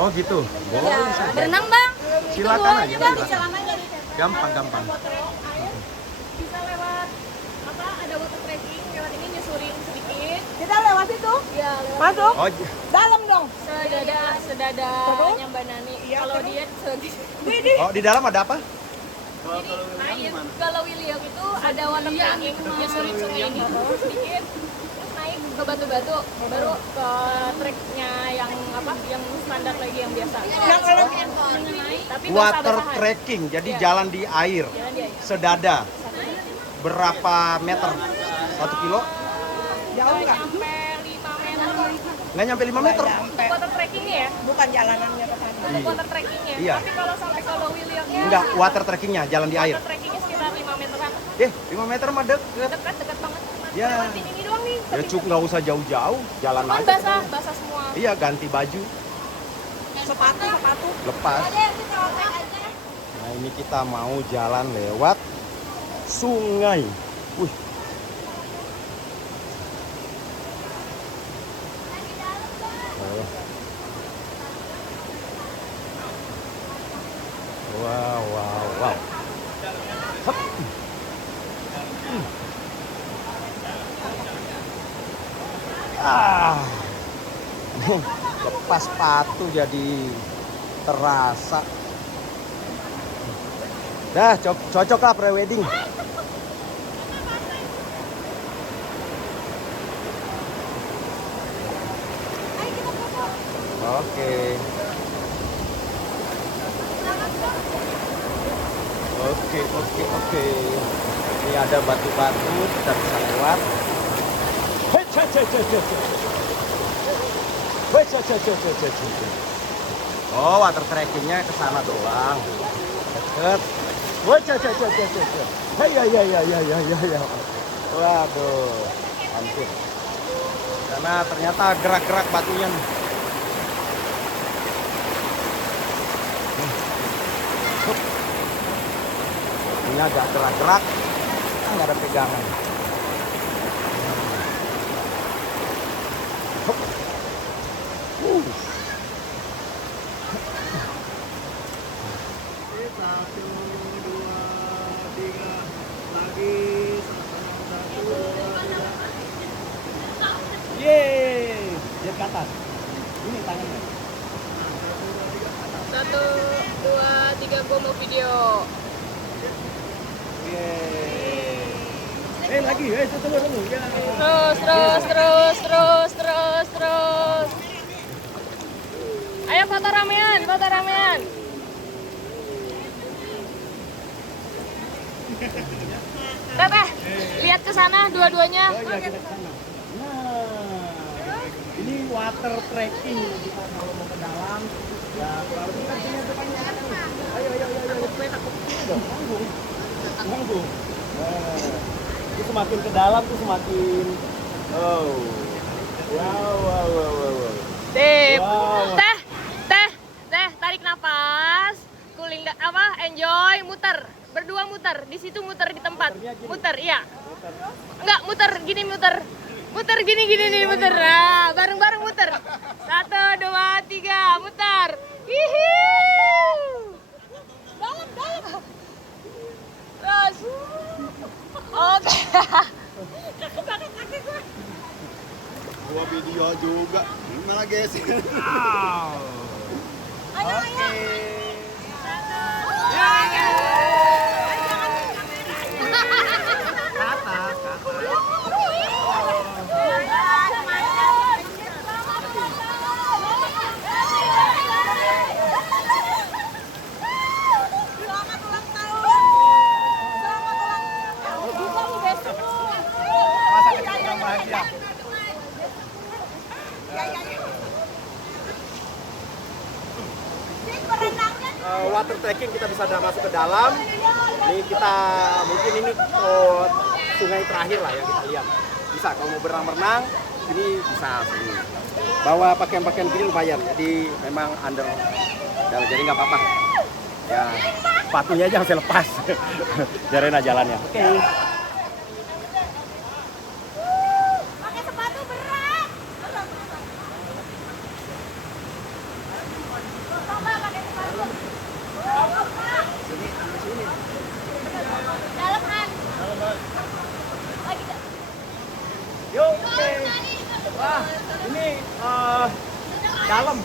Oh gitu. Boleh saja. Berenang bang. Silakan aja. Bang, Silakan. Gampang. Bisa lewat apa? Ada water trekking. Lewat ini nyusurin sedikit. Kita lewat itu. Ya lewat. Masuk. Oh, Dalam dong. Sedadanya Mbak Nani. Kalau dia segini. oh di dalam ada apa? Kalau William itu ada water trekking nyusurin sungai ini sedikit. Terus naik ke batu-batu, baru ke treknya yang apa? Yang standar lagi yang biasa. Tapi Water basah-basahan. trekking, jadi Iya. jalan di air. Jalan dia. Sedada. Berapa meter? 1 kilo? Jauh nggak? Sampai 5 meter. Nggak nyampe 5 meter. Untuk water trekkingnya ya? Bukan jalanannya ke sana. Untuk water trekkingnya. Iya. Tapi kalau sampai ke Low Williamnya, Enggak, water trekkingnya, jalan di air. water trekkingnya sekitar 5 meteran. 5 meter mah deket. Dekat banget. Ya. Lewatin ini doang nih. Ya cuk, nggak usah jauh-jauh, jalan Cuman aja. basah semua. Iya, ganti baju, Sepatu. lepas. Nah, ini kita mau jalan lewat sungai. Wih. Oh. Wow, wow, wow. Hup. Ah. Lepas sepatu jadi terasa. Dah, cocok lah pre-wedding. Oke. Oke. Ini ada batu-batu, kita bisa lewat. Hei, Oh, water trekkingnya ke sana doang. Deket. Hei, ya. Waduh, hampir. Karena ternyata gerak-gerak batunya nih. Ini agak gerak-gerak, nggak ada pegangan. Satu, dua, tiga, lagi. Satu, dua, tiga. Yeay, lihat ke atas. Ini tangannya. 1, 2, 3, gua mau video. Yeay. Lagi, tunggu. Ya. Terus. Ayo foto ramean. Teteh, lihat ke sana dua-duanya. Nah, ini water trekking. Kita kalau mau ke dalam, ya kalau kita punya depannya. Ayo. Nanggung. Itu semakin ke dalam tuh semakin. Wow. Sip. Wow. Teh, tarik napas. Enjoy, muter. Berdua muter, di situ muter di tempat. Muter, iya. Enggak, muter gini. Muter gini nih, muter. Nah, bareng-bareng muter. 1, 2, 3, muter. Hihiu. Dalam. Terus. Oke. Gua video juga. Malah geser. Ayo. Selamat ulang tahun. Juga lu besok. Masa kita kurang bahagia. Water trekking kita bisa masuk ke dalam. Ini kita mungkin ini sungai terakhir lah yang kita lihat. Bisa kalau mau berenang-berenang ini bisa sini. Bawa pakaian-pakaian gini lumayan. Jadi memang under jadi nggak apa-apa. Ya sepatunya aja harus lepas. Biarin aja jalannya. Oke. Pakai sepatu berat. Coba pakai sepatu. Dalaman. Lagi. Yuk, oke. Wah, ini dalam.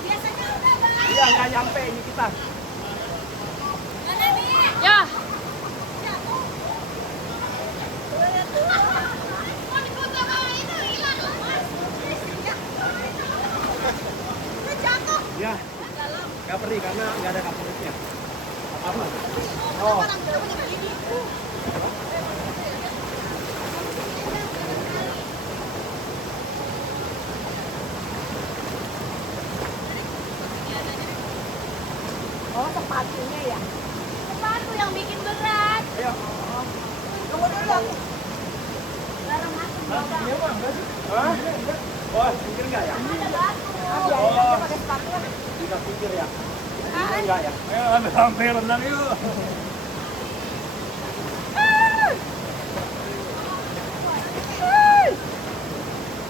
Biasanya udah, Bang. Iya, nggak nyampe ini kita. Mana nih? Ya. Mau dipoto perih karena nggak ada kapurnya. Apa? Oh. Oh, sepatunya ya. Sepatu yang bikin berat. Ayo. Tunggu dulu aku. Bareng masuk bawah. Hah? Oh, pinggir nggak ya? Ada batu. Biasanya pakai sepatu. Bisa pinggir ya? Pinggir nggak ya? Ayo, ambil sampai renang yuk.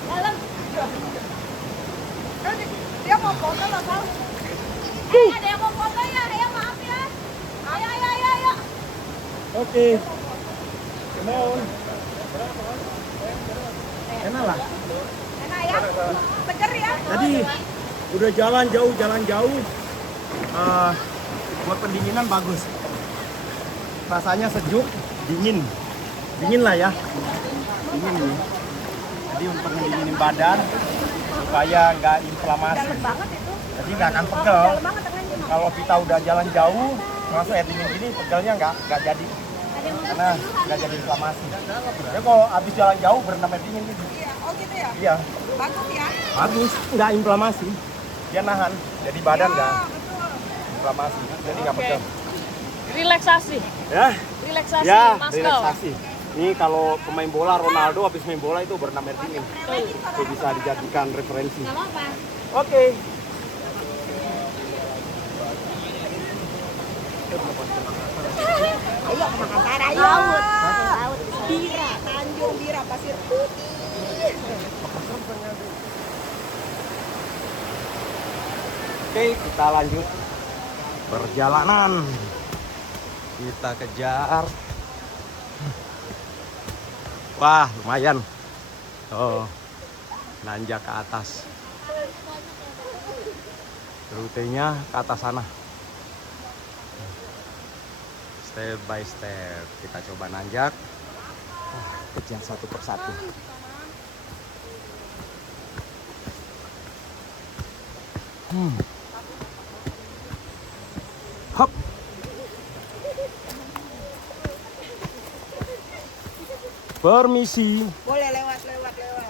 Dalam. Dia mau foto loh, Kal. Ada yang mau foto ya? Ayo maaf ya. Ayo. Oke. Come on. Enak lah. Enak ya? Seger ya? Tadi udah jalan jauh. Buat pendinginan bagus. Rasanya sejuk, dingin lah ya. Dingin nih. Jadi untuk mendinginin badan supaya nggak inflamasi. Dalam banget itu. Jadi nggak akan pegel. Dalam banget tangannya. Kalau kita udah jalan jauh, langsung air dingin gini, pegelnya nggak jadi. Karena nggak jadi inflamasi. Jadi kalau habis jalan jauh berendam air dingin gitu. Iya, oh gitu ya? Iya, Bagus ya? bagus. Nggak inflamasi. Dia nahan. Jadi badan nggak Ya, betul. inflamasi. Jadi nggak pegel. Relaksasi. Ya, Relaksasi, ya, Mas Kal. relaksasi. Ini kalau pemain bola Ronaldo habis main bola itu berendam air dingin. Itu bisa dijadikan referensi. Gak apa-apa. Oke. Ayo ke Makassar, ayo. Laut. Bira, Tanjung Bira, Pasir Putih. Oke, kita lanjut perjalanan. Kita kejar. Wah, lumayan. Oh, nanjak ke atas. Rutenya ke atas sana. Step by step kita coba nanjak. Kejar satu persatu. Hop. Permisi, Boleh lewat.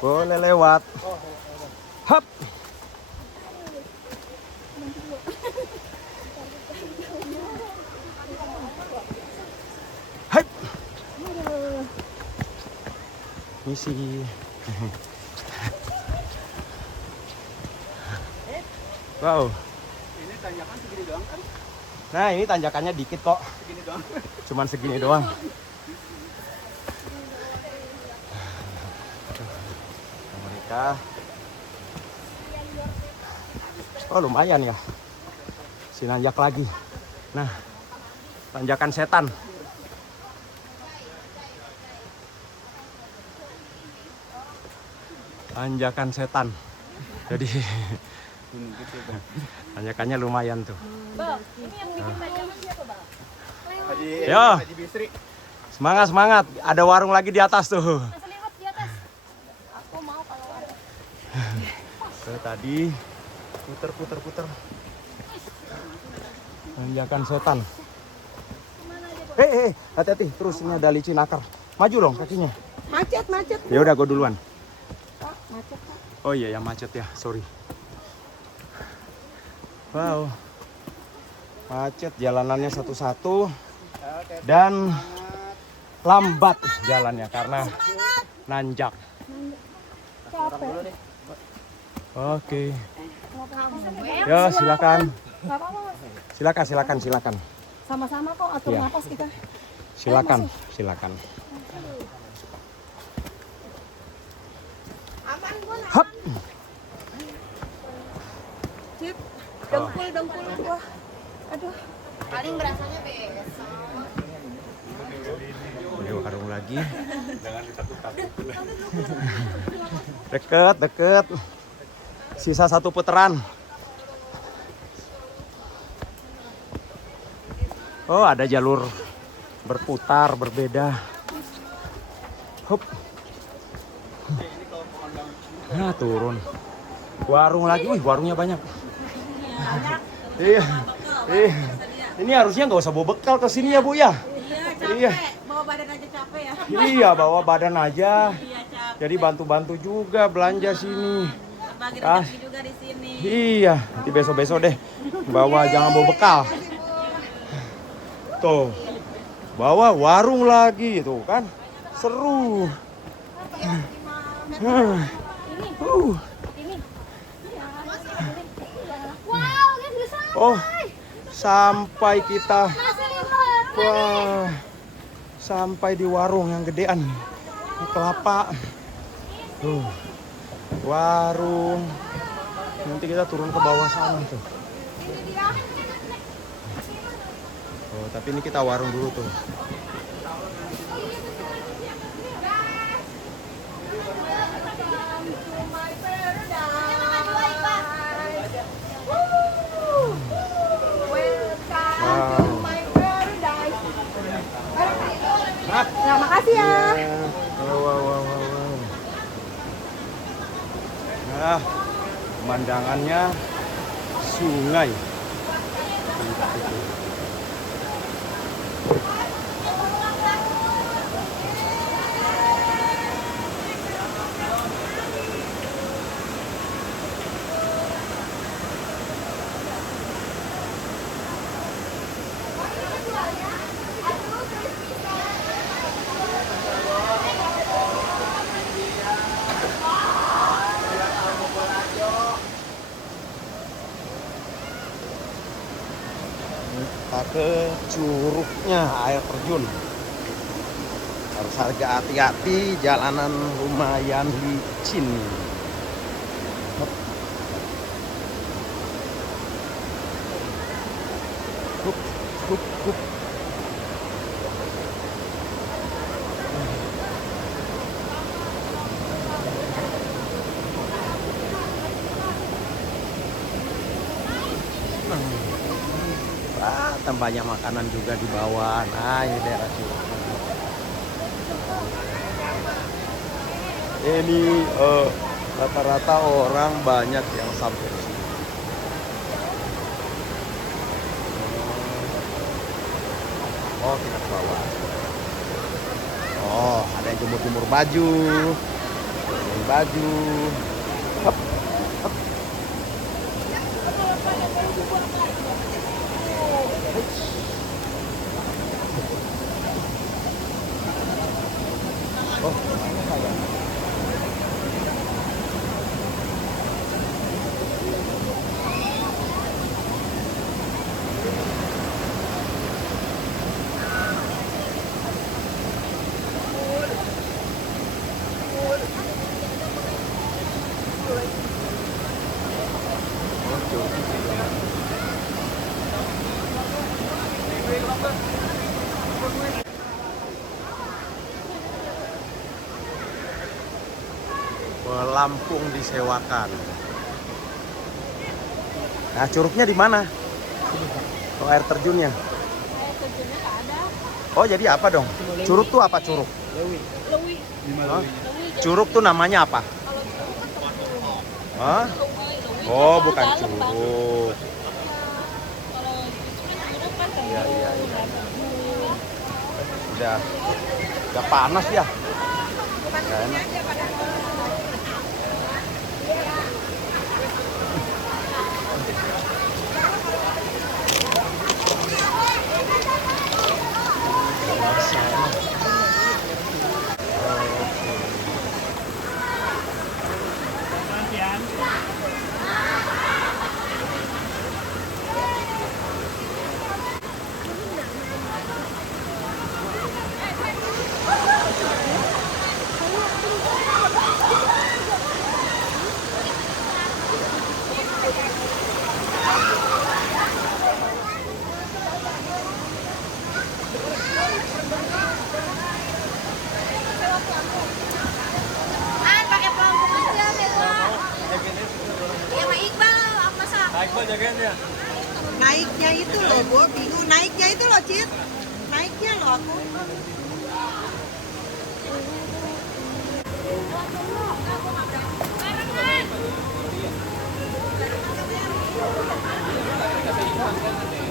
boleh lewat. Hop. Hai. Misi. Wow. Ini tanjakan segini doang kan? Nah, ini tanjakannya dikit kok. Segini doang. Cuman segini doang. Mereka. Oh, lumayan ya. Si nanjak lagi. Nah, tanjakan setan. Tanjakan setan. Jadi tanjakannya lumayan tuh. Bang, ini yang bikin tanjakan siapa, Bang? Yo. Haji Bisri. Semangat. Ada warung lagi di atas tuh. Selewat di atas. Aku mau kalau ada. Tadi puter. Tanjakan setan. Hati-hati. Terus ini ada licin akar. Maju dong kakinya. Macet. Ya udah, gue duluan. Pak, macet, Pak. Oh iya, yang macet ya. Sorry. Wow. Macet jalanannya satu-satu dan lambat jalannya karena nanjak. Capek. Oke. Ya, silakan. Nggak apa-apa. Silakan. Sama-sama kok atur Iya. napas kita. Silakan. Aman, Bun. Hap. Sip. Dengkul gua. Aduh. Paling berasanya besok. Ini warung lagi. Deket. Sisa satu putaran. Oh, ada jalur berputar berbeda. Hup. Nah, turun. Warung lagi. Wih, warungnya banyak. Iya. Ini harusnya nggak usah bawa bekal ke sini ya Bu ya. Iya, capek. Bawa badan aja capek ya. Iya, bawa badan aja. Iya, capek. Jadi bantu-bantu juga belanja sini. Bagi Ah. rezeki juga di sini. Iya, nanti besok-besok deh. Bawa jangan bawa bekal. Tuh. Bawa warung lagi tuh kan. Seru. Wow, guys, udah sampai. Oh, sampai kita. Wah, sampai di warung yang gedean. Ini kelapa. Tuh, warung. Nanti kita turun ke bawah sana tuh. Oh, tapi ini kita warung dulu tuh. Ya, makasih ya. Wow. Nah, pemandangannya sungai. Kita ke curugnya air terjun. Harus agak hati-hati, jalanan lumayan licin. Hup. Banyak makanan juga di bawah. Nah, ini daerah curug. Ini rata-rata orang banyak yang sampai di sini. Oh, kita ke bawah. Oh, ada yang jemur-jemur baju. Hop. Oh, pelampung disewakan. Nah, curugnya di mana? Oh, air terjunnya. Air terjunnya nggak ada. Oh, jadi apa dong? Curug tuh apa curug? Hah? Curug tuh namanya apa? Hah? Oh, bukan curug. Iya. Udah panas ya. Nggak enak. Pakai pelampung aja, Bella. Ya, Mak Iqbal, apa sah? Iqbal jagain ya. Naiknya itu loh, gue bingung. Naiknya itu loh, Cid. Naiknya loh aku.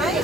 Naik.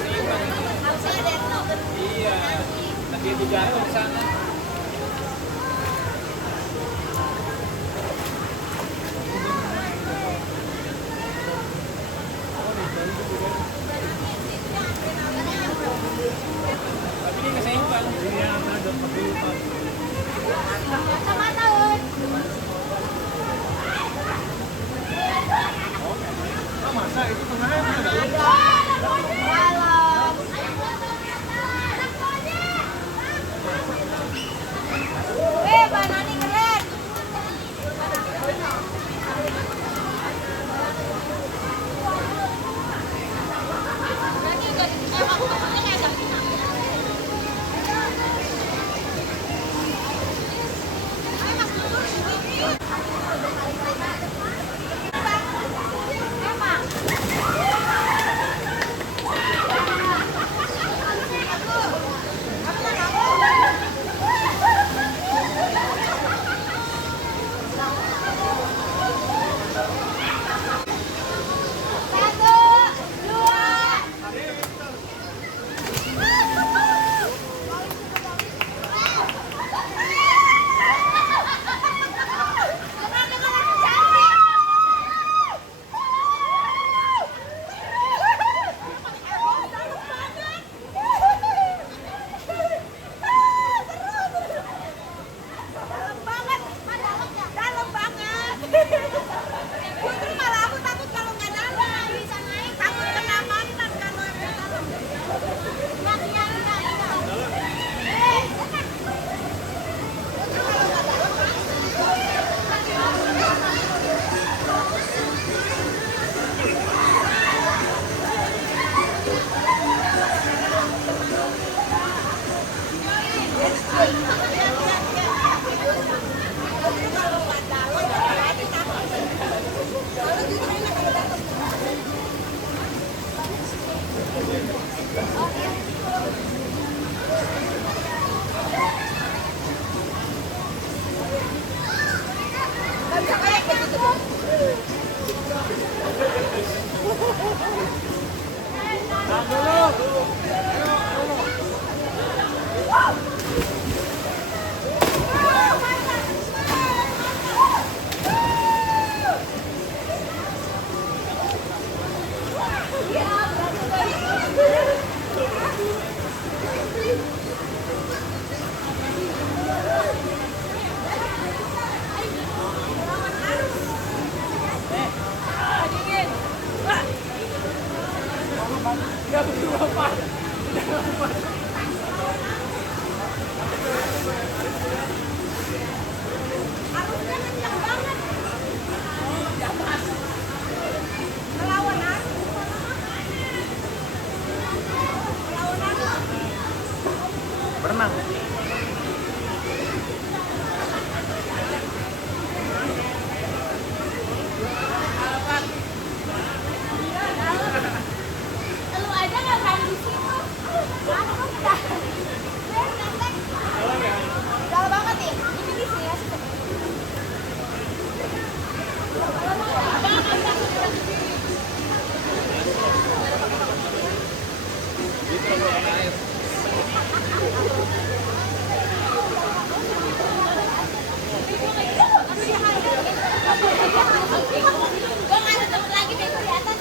Berenang. Lu aja nggak berani di situ. Dalam banget nih. Ini sih ya. Gue nggak ada temen lagi deh di atas.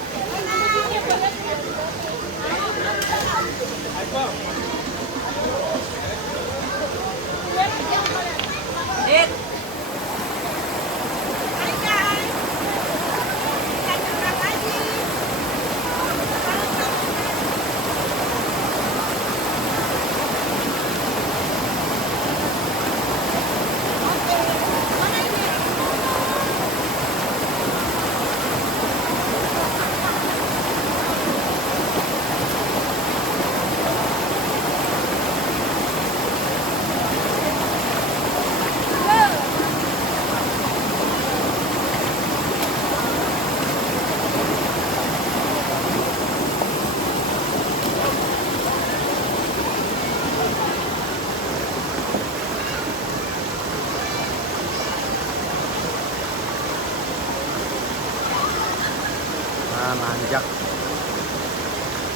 Nah, nanjak,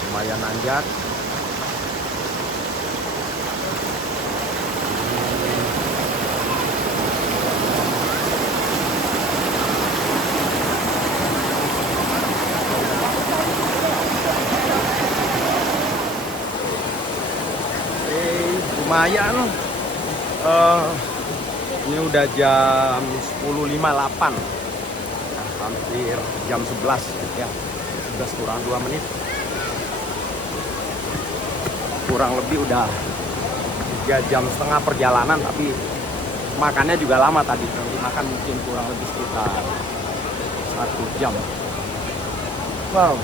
lumayan nanjak. Lumayan Ini udah jam 10.58. Nah, hampir jam 11 ya. 11 kurang 2 menit. Kurang lebih udah 3,5 jam perjalanan, tapi makannya juga lama tadi. Nanti makan mungkin kurang lebih sekitar 1 jam. Wow.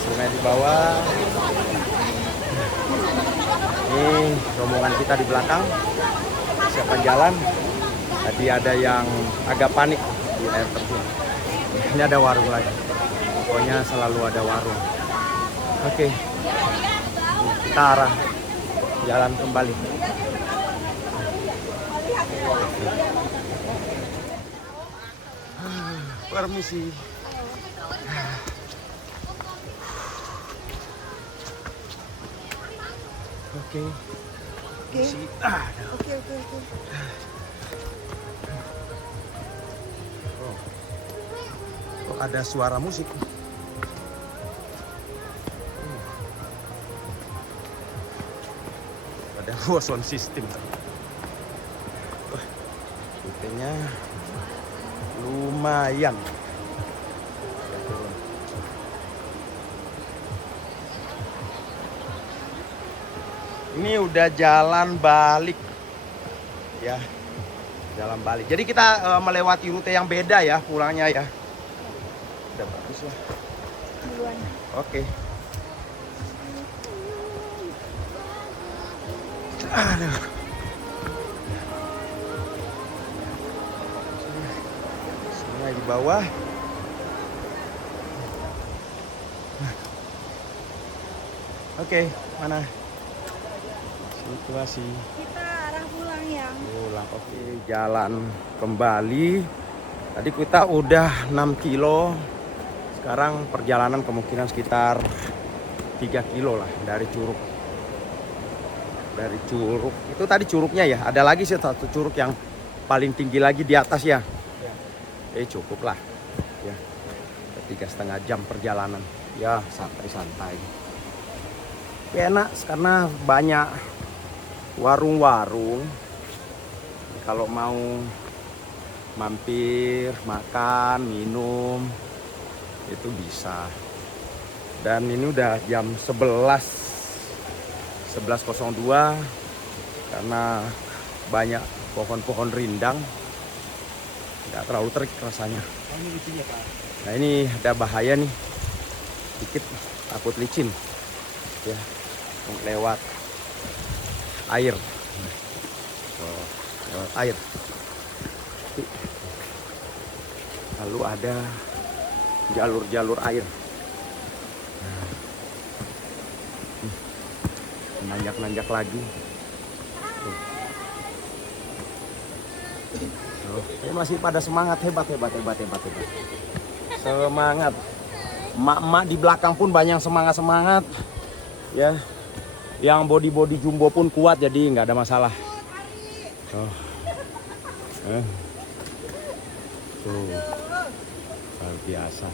Sungai di bawah. Ini rombongan kita di belakang. Siapkan jalan. Tadi ada yang agak panik di air terjun. Ini ada warung lagi. Pokoknya selalu ada warung. Oke. Kita arah jalan kembali. Permisi. Oke. Oke. Oke. Oh. Kok ada suara musik? Ada sound system. Wah, rutenya lumayan. Ini udah jalan balik ya, jalan balik. Jadi kita melewati rute yang beda ya pulangnya ya. Udah bagus lah. Oke. Aduh. Sungai di bawah. Oke, mana? Situasi. Kita arah pulang ya. Pulang, oke. Jalan kembali. Tadi kita udah 6 kilo. Sekarang perjalanan kemungkinan sekitar 3 kilo lah dari Curug. Dari Curug. Itu tadi curugnya ya. Ada lagi sih satu curug yang paling tinggi lagi di atas ya. Cukup lah. Ya. 3,5 jam perjalanan. Ya, santai-santai. Enak karena banyak warung-warung. Kalau mau mampir, makan, minum itu bisa. Dan ini udah jam 11.02 karena banyak pohon-pohon rindang. Nggak terlalu terik rasanya. Nah ini ada bahaya nih. Dikit takut licin. Ya, lewat air. Lewat air. Lalu ada jalur-jalur air. Nanjak-nanjak lagi. Masih pada semangat, hebat. Semangat. Emak-emak di belakang pun banyak semangat. Ya. Yang body jumbo pun kuat, jadi nggak ada masalah. Tuh. Luar biasa.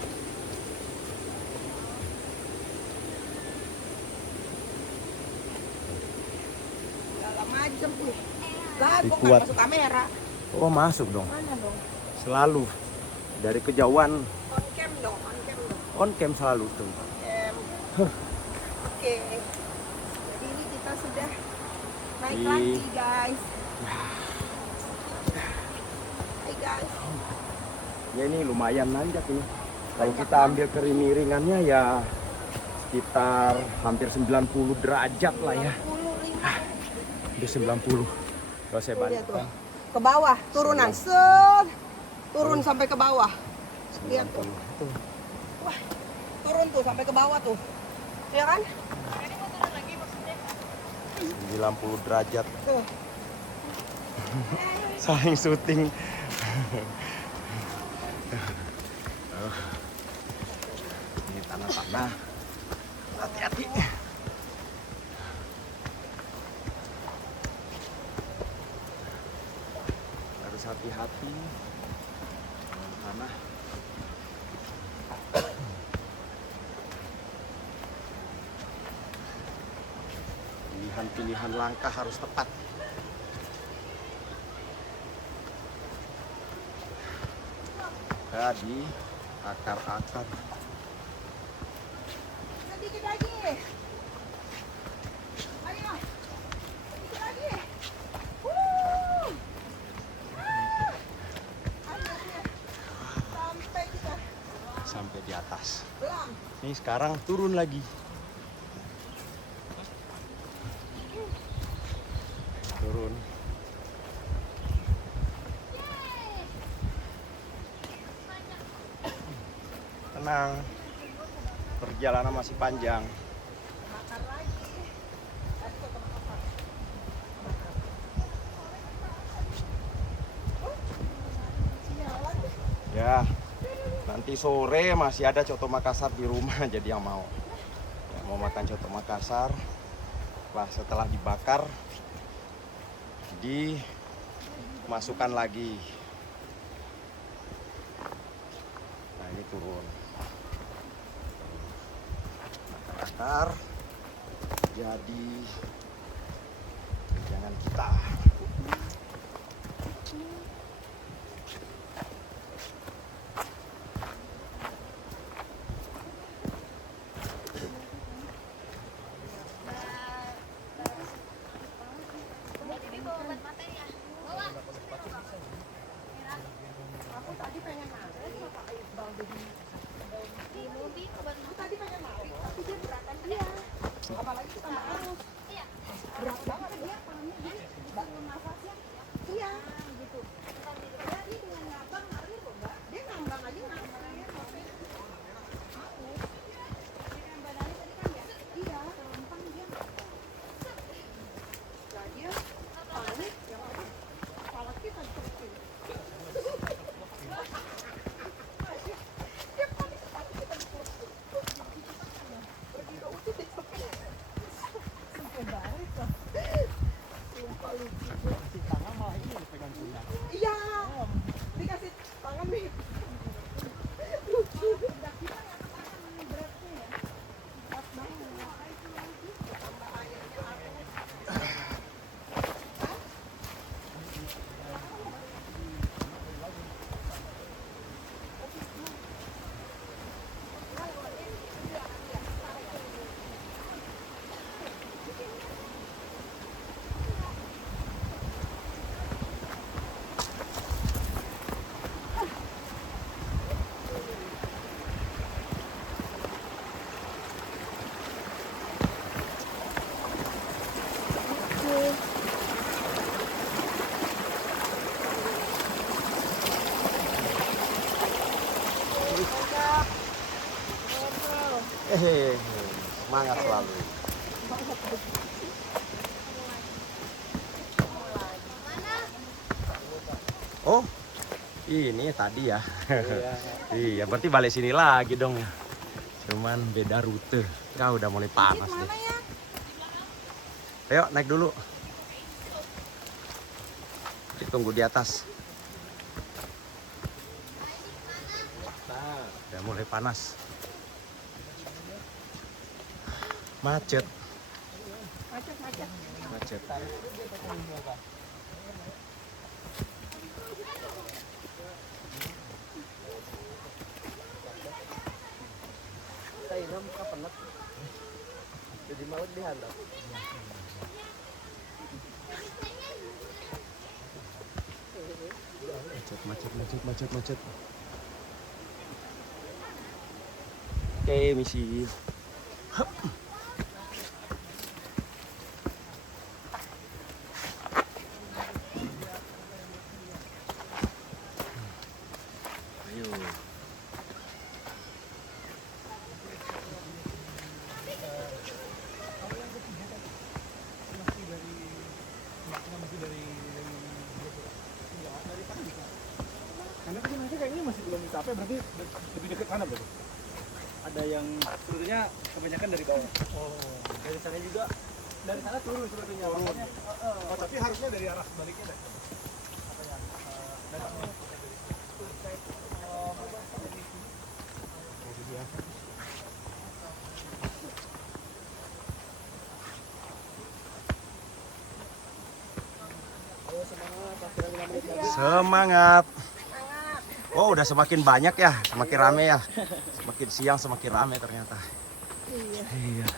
Macam tuh. Lah, kok Kuat. masuk kamera? Oh, masuk dong. Mana dong? Selalu. Dari kejauhan On cam dong. on cam selalu tuh. Oke. Jadi ini kita sudah naik Di- lagi, guys. Hai guys. Ya ini lumayan nanjak ini. Kalau kita ambil kemiringannya ya sekitar hampir 90 derajat lah ya. 95. Di 90. Kalau saya Tuh, lihat tuh. balik Ke bawah, turunan. Set. Turun sampai ke bawah. Lihat tuh. Tuh. Wah, turun tuh sampai ke bawah tuh. Ya kan? 90 derajat. Tuh. Saling syuting. Ini tanah-tanah. Hati-hati. Harus hati-hati. Tanah. dan pilihan langkah harus tepat. Jadi akar-akar. Sedikit lagi. Ayo. Sedikit lagi. Wuh. Akhirnya sampai kita. Sampai di atas. Belum. Ini sekarang turun lagi. Turun. Tenang. Perjalanan masih panjang. Bakar lagi. Tadi kok bakar. Ya. Nanti sore masih ada coto Makassar di rumah jadi yang mau. Yang mau makan coto Makassar. Setelah dibakar dimasukkan lagi. Nah, ini turun. Bakar jadi jangan kita. Aku tadi pengen makan sama Pak Iqbal di mobil. Aku tadi pengen makan, tapi dia beratan dia. Apalagi kita harus. Berat banget dia panggil jadi bangun nafasnya. Iya, gitu. Jadi dengan ngabang ngalir kok, Mbak. Dia ngambang aja ngambang. Iya, gampang dia. Nah, dia panik, yang ada kepala kita dikerukin. Iya, dikasih tangan nih. Lucu. Beratnya ya. Berat banget. Tambah airnya aku. Semangat selalu. Oh, ini tadi ya. Iya, berarti balik sini lagi dong. Cuman beda rute. Ya udah mulai panas deh. Mana ya? Ayo naik dulu. Ditunggu di atas. Udah mulai panas. Macet. Macet. Jadi malah dihandap. Macet. Oke, misi. Ayo. Karena tadi masih kayaknya masih belum mencapai, berarti lebih dekat sana berarti. Ada yang sebetulnya kebanyakan dari bawah. Oh, dari sana juga. Dari sana turun sebetulnya. Oh, tapi harusnya dari arah sebaliknya deh. Apa ya? Semangat. Oh, udah semakin banyak ya, semakin rame ya. Semakin siang semakin rame ternyata. Iya.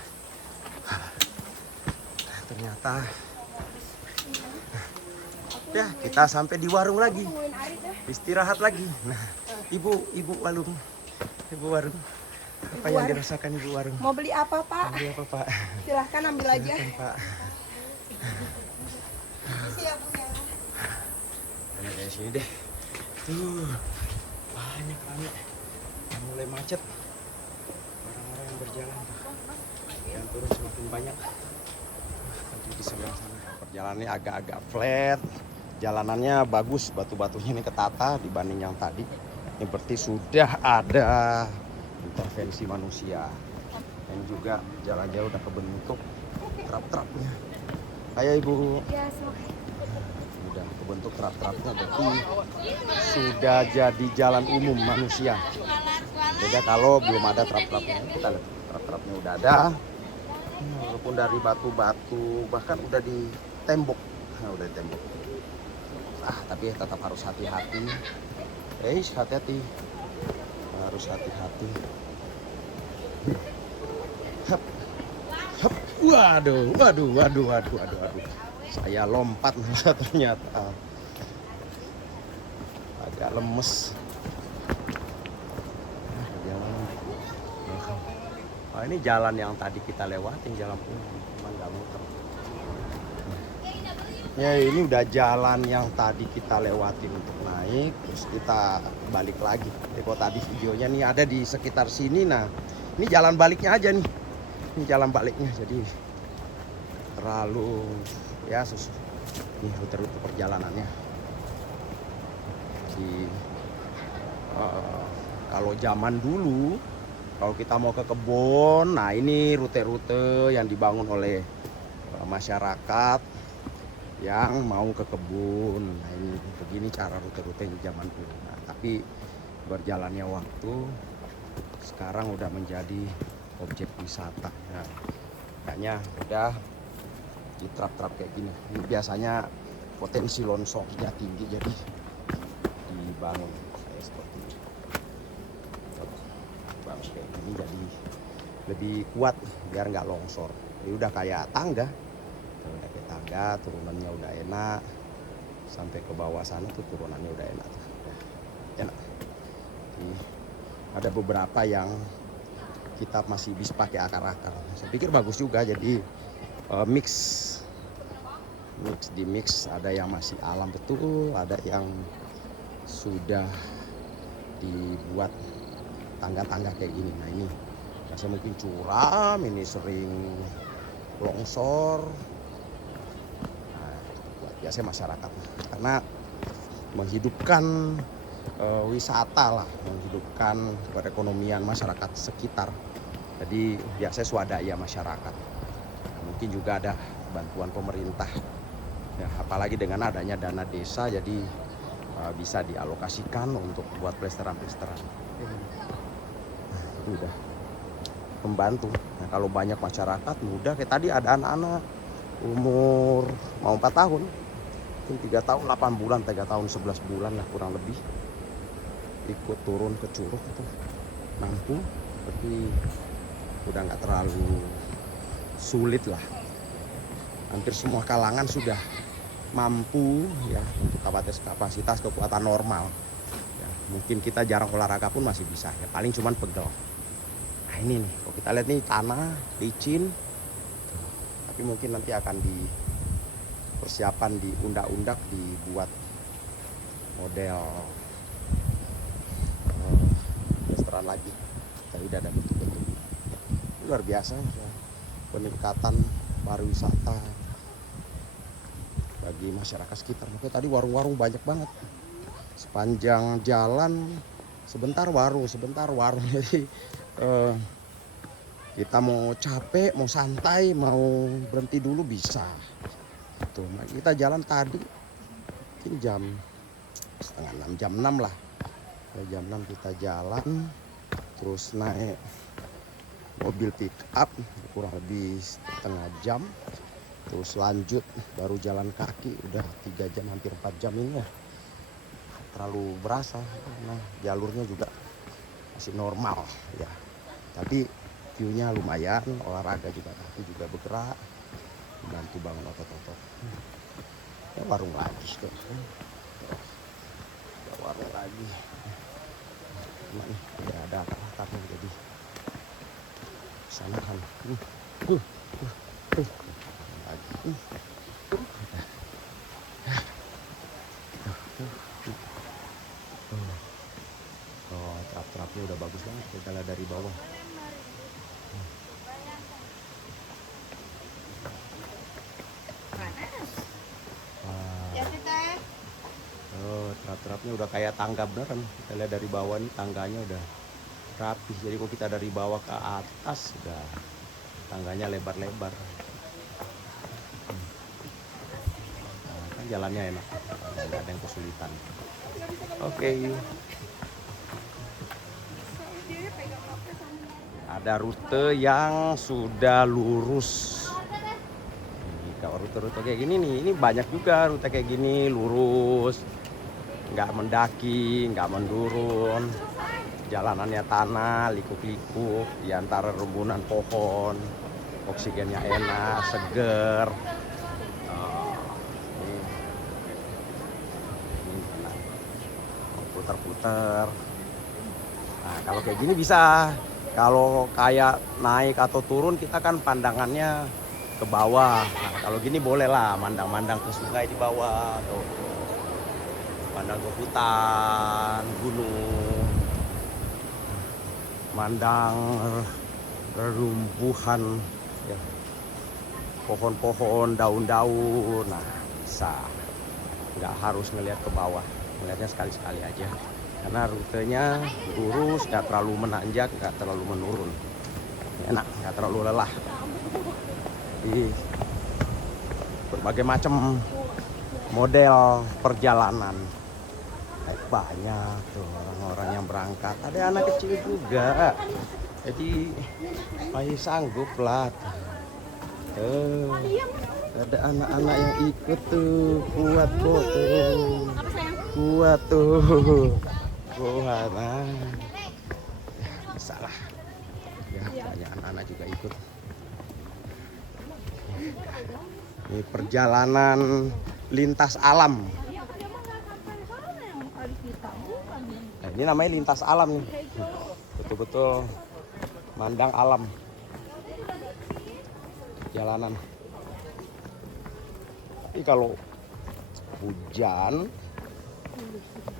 Ternyata. Ya, kita sampai di warung lagi. Istirahat lagi. Nah, ibu warung. Ibu warung. Apa yang dirasakan ibu warung? Mau beli apa, Pak? Beli apa, Pak? Silahkan ambil aja. Silahkan, Pak. Isi ya, Bu, ya. Nah, dari sini deh. Tuh, banyak rame. Mulai macet. Orang-orang yang berjalan tuh. Yang turun semakin banyak. Tadi di sebelah sana. Perjalanannya agak-agak flat. Jalanannya bagus, batu-batunya ini ketata dibanding yang tadi. Ini berarti sudah ada intervensi manusia. Dan juga jalan-jalan udah kebentuk trap-trapnya. Kayak Ibu. Ya, semua. Udah kebentuk trap-trapnya berarti sudah jadi jalan umum manusia. Beda kalau belum ada trap-trapnya. Kita lihat trap-trapnya udah ada. Walaupun dari batu-batu bahkan udah di tembok. Nah, udah di tembok. Tapi tetap harus hati-hati. Hati-hati. Harus hati-hati. Hup. Hup. Waduh. Saya lompat malah ternyata. Agak lemes. Ini jalan yang tadi kita lewatin, jalan umum, cuman nggak muter. Ya, ini udah jalan yang tadi kita lewatin untuk naik, terus kita balik lagi. Kalau tadi videonya nih ada di sekitar sini, nah ini jalan baliknya aja nih. Ini jalan baliknya, jadi terlalu ya susah. Ini rute-rute perjalanannya. Kalau zaman dulu, kalau kita mau ke kebun, nah ini rute-rute yang dibangun oleh masyarakat yang mau ke kebun. Nah ini begini cara rute-rute di zaman dulu. Nah, tapi berjalannya waktu sekarang udah menjadi objek wisata. Nah, makanya udah di trap-trap kayak gini. Ini biasanya potensi longsornya tinggi, jadi dibangun kayak seperti ini. Bangun kayak gini jadi lebih kuat biar nggak longsor. Ini udah kayak tangga. Udah kayak tangga, turunannya udah enak. Sampai ke bawah sana tuh turunannya udah enak. Enak. Jadi, ada beberapa yang kita masih bisa pakai akar-akar. Saya pikir bagus juga, jadi mix di mix. Ada yang masih alam betul, ada yang sudah dibuat tangga-tangga kayak gini. Nah ini biasa mungkin curam, ini sering longsor. Biasanya masyarakat karena menghidupkan wisata lah, menghidupkan perekonomian masyarakat sekitar. Jadi biasanya swadaya masyarakat. Mungkin juga ada bantuan pemerintah. Ya, apalagi dengan adanya dana desa, jadi bisa dialokasikan untuk buat plesteran-plesteran. Nah, itu udah membantu. Nah, kalau banyak masyarakat mudah, kayak tadi ada anak-anak umur mau 4 tahun. 3 tahun 8 bulan, 3 tahun 11 bulan lah kurang lebih, ikut turun ke Curug itu mampu, tapi udah nggak terlalu sulit lah. Hampir semua kalangan sudah mampu ya untuk kapasitas kekuatan normal. Ya, mungkin kita jarang olahraga pun masih bisa ya, paling cuman pegel. Nah ini nih, kalau kita lihat nih tanah licin, tapi mungkin nanti akan persiapan di undak-undak, dibuat model restoran lagi. Tapi udah ada bentuk-bentuk luar biasa ya. Peningkatan pariwisata bagi masyarakat sekitar. Makanya tadi warung-warung banyak banget sepanjang jalan, sebentar warung. Jadi kita mau capek, mau santai, mau berhenti dulu bisa. Tuh, kita jalan tadi mungkin jam setengah 6, jam 6 lah. Jam 6 kita jalan, terus naik mobil pick up kurang lebih setengah jam, terus lanjut baru jalan kaki udah 3 jam, hampir 4 jam ini ya. terlalu berasa. Nah, jalurnya juga masih normal ya. Tapi view-nya lumayan, olahraga juga, aku juga bergerak, bantu bangun otot-otot. Ya, warung lagi tuh. Ya, warung lagi. Cuma nih ada akar-akarnya jadi sana kan. Lagi. Oh, trap-trapnya udah bagus banget kalau dari bawah. Ya sih teh. Oh, trap-trapnya udah kayak tangga beneran. Kita lihat dari bawah nih tangganya udah rapi. Jadi kalau kita dari bawah ke atas udah tangganya lebar-lebar. Nah, kan jalannya enak, nggak ada yang kesulitan. Oke. Ada rute yang sudah lurus. Kalau rute-rute kayak gini nih, ini banyak juga rute kayak gini lurus, nggak mendaki, nggak menurun, jalanannya tanah, likuk-likuk di antara rumbunan pohon, oksigennya enak, seger. Ini putar-putar. Nah, kalau kayak gini bisa. Kalau kayak naik atau turun kita kan pandangannya ke bawah. Nah, kalau gini boleh lah mandang-mandang ke sungai di bawah atau pandang ke hutan, gunung, mandang rerumpuhan, ya, pohon-pohon, daun-daun. Nah, bisa. Nggak harus ngelihat ke bawah, ngelihatnya sekali-sekali aja. Karena rutenya lurus, nggak terlalu menanjak, nggak terlalu menurun. Enak, nggak terlalu lelah. Jadi berbagai macam model perjalanan. Banyak tuh orang-orang yang berangkat. Ada anak kecil juga. Jadi masih sanggup lah. Ada anak-anak yang ikut tuh. Kuat kok tuh. Kuat tuh. Kuat. Nah. Bisa lah. Ya, banyak anak-anak juga ikut. Ini perjalanan lintas alam. Nah, ini namanya lintas alam nih. Betul-betul mandang alam. Jalanan. Tapi kalau hujan,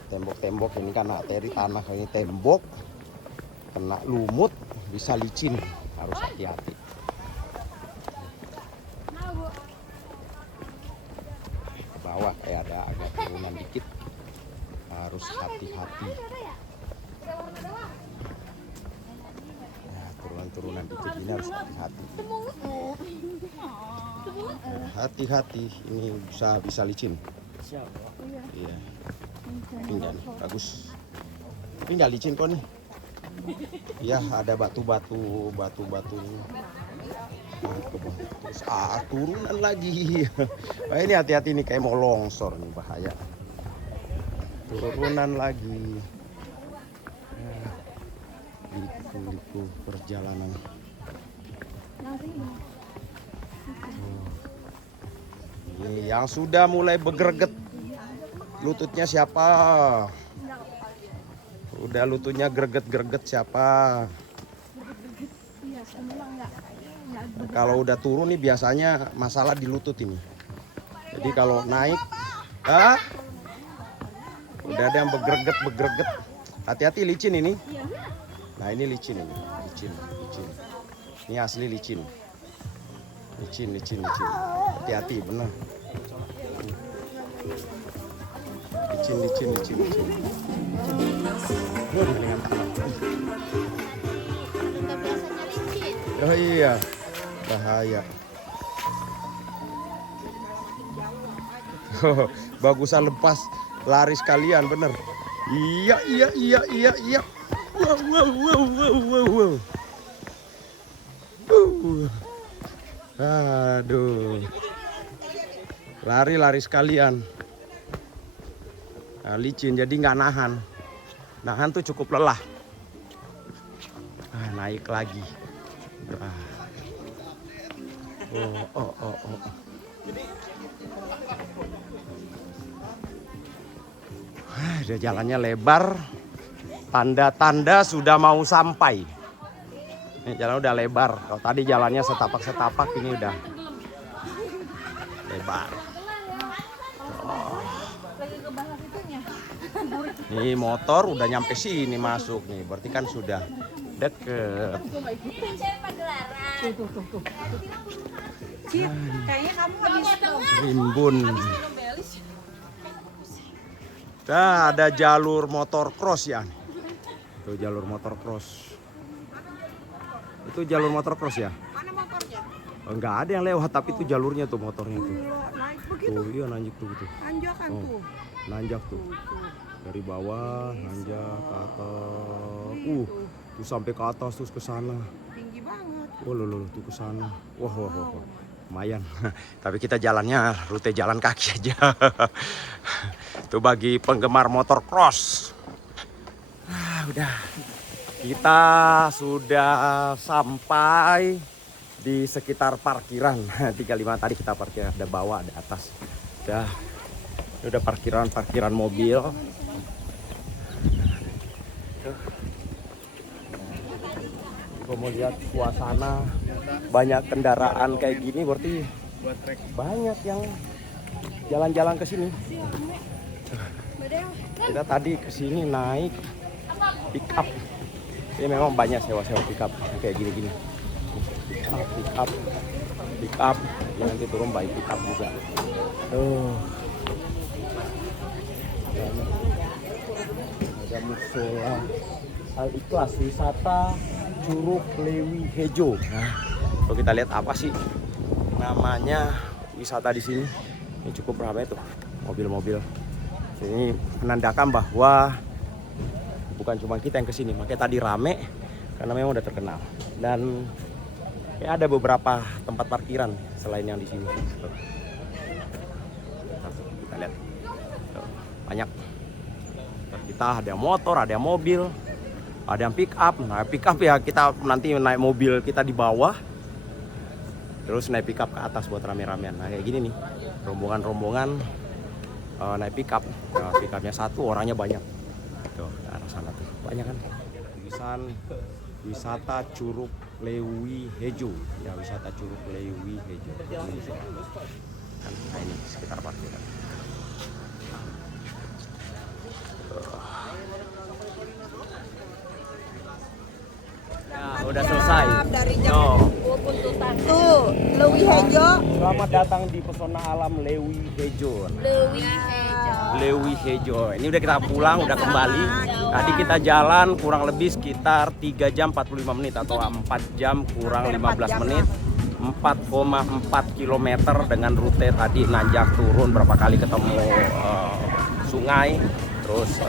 tembok-tembok ini kan arteri tanah, ini tembok kena lumut bisa licin, harus hati-hati. Ke bawah kayak ada agak turunan dikit, harus hati-hati. Ya, turunan-turunan dikit ini harus hati-hati. Hati-hati, ini bisa licin. Iya. Pindah nih, bagus. Pindah licin kok nih. Iya, ada batu-batu ini. Terus turunan lagi. Wah, ini hati-hati nih, kayak mau longsor nih, bahaya. Turunan lagi. Liku-liku perjalanan. Ini yang sudah mulai bergereget. Lututnya siapa? Udah lututnya greget-greget siapa? Kalau udah turun nih biasanya masalah di lutut ini. Jadi kalau naik, udah ada yang bergreget. Hati-hati licin ini. Nah, ini licin ini, licin. Ini asli licin. Licin. Hati-hati, bener. Licin. Dengan tanah. Oh iya, bahaya. Bagusan lepas, lari sekalian, bener. Iya. Wow. Aduh. Lari sekalian. Nah, licin jadi nggak nahan. Nahan tuh cukup lelah. Naik lagi. Oh. Dia jalannya lebar. Tanda-tanda sudah mau sampai. Ini jalan udah lebar. Kalau tadi jalannya setapak-setapak, ini udah lebar. Nih motor udah nyampe sini masuk nih. Berarti kan sudah deket. Cip, kayaknya kamu habis Rimbun. Nah, ada jalur motor cross ya. Itu jalur motor cross. Itu jalur motor cross ya? mana motornya? Enggak ada yang lewat, tapi itu jalurnya tuh motornya tuh. Naik begitu. Tuh, iya nanjak tuh gitu. Tanjakan tuh. Nanjak tuh. Dari bawah nanjak ke atas. Tuh sampai ke atas terus ke sana. Tinggi banget. Oh loh tuh ke sana. Wah. Lumayan. Tapi kita jalannya rute jalan kaki aja. Itu bagi penggemar motor cross. Udah. Kita sudah sampai di sekitar parkiran 35 tadi kita parkir, ada bawah, ada atas. Udah parkiran mobil. Kalau mau lihat suasana banyak kendaraan kayak gini berarti banyak yang jalan-jalan ke sini. Kita tadi ke sini naik pick up. Ini memang banyak sewa-sewa pick up kayak gini-gini. Pick up. Ya, nanti turun baik pick up juga. Ada musola Al Ikhlas wisata Curug Lewi Hejo. Nah, kalau kita lihat apa sih namanya wisata di sini? Ini cukup ramai tuh mobil-mobil. Ini menandakan bahwa bukan cuma kita yang kesini, makanya tadi rame karena memang udah terkenal. Dan ya ada beberapa tempat parkiran selain yang di sini. Kita lihat banyak. Kita ada motor, ada mobil, ada yang pick up. Nah pick up ya kita nanti naik mobil kita di bawah, terus naik pick up ke atas buat rame-ramean. Nah kayak gini nih, rombongan-rombongan naik pick up. Nah, pick upnya satu, orangnya banyak. Tuh ke arah sana tuh banyak kan. Tulisan wisata Curug Lewi Hejo. Ya wisata Curug Lewi Hejo. Nah ini sekitar parkiran. Udah selesai. Dari jam tuh Lewi Hejo. Selamat datang di pesona alam Lewi Hejo. Lewi Hejo. Ini udah kita pulang, udah kembali. Tadi kita jalan kurang lebih sekitar 3 jam 45 menit atau 4 jam kurang 15 menit. 4,4 km dengan rute tadi nanjak turun berapa kali ketemu sungai, terus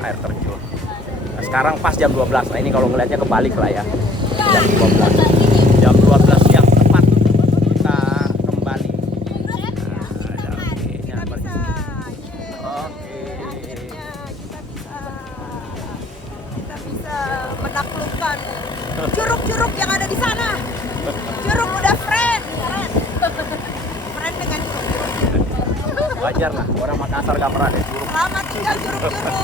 air terjun. Nah, sekarang pas jam 12. Nah ini kalau ngelihatnya kebalik lah ya. Jam 12. Jam 12 siang tepat kita kembali. Kita bisa menaklukkan curug-curug yang ada di sana. Curug udah friend dengan curug. Wajar lah, orang Makassar gak pernah deh curug. Selamat tinggal curug-curug.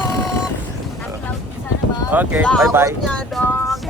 Oke, bye-bye. Lautnya dong.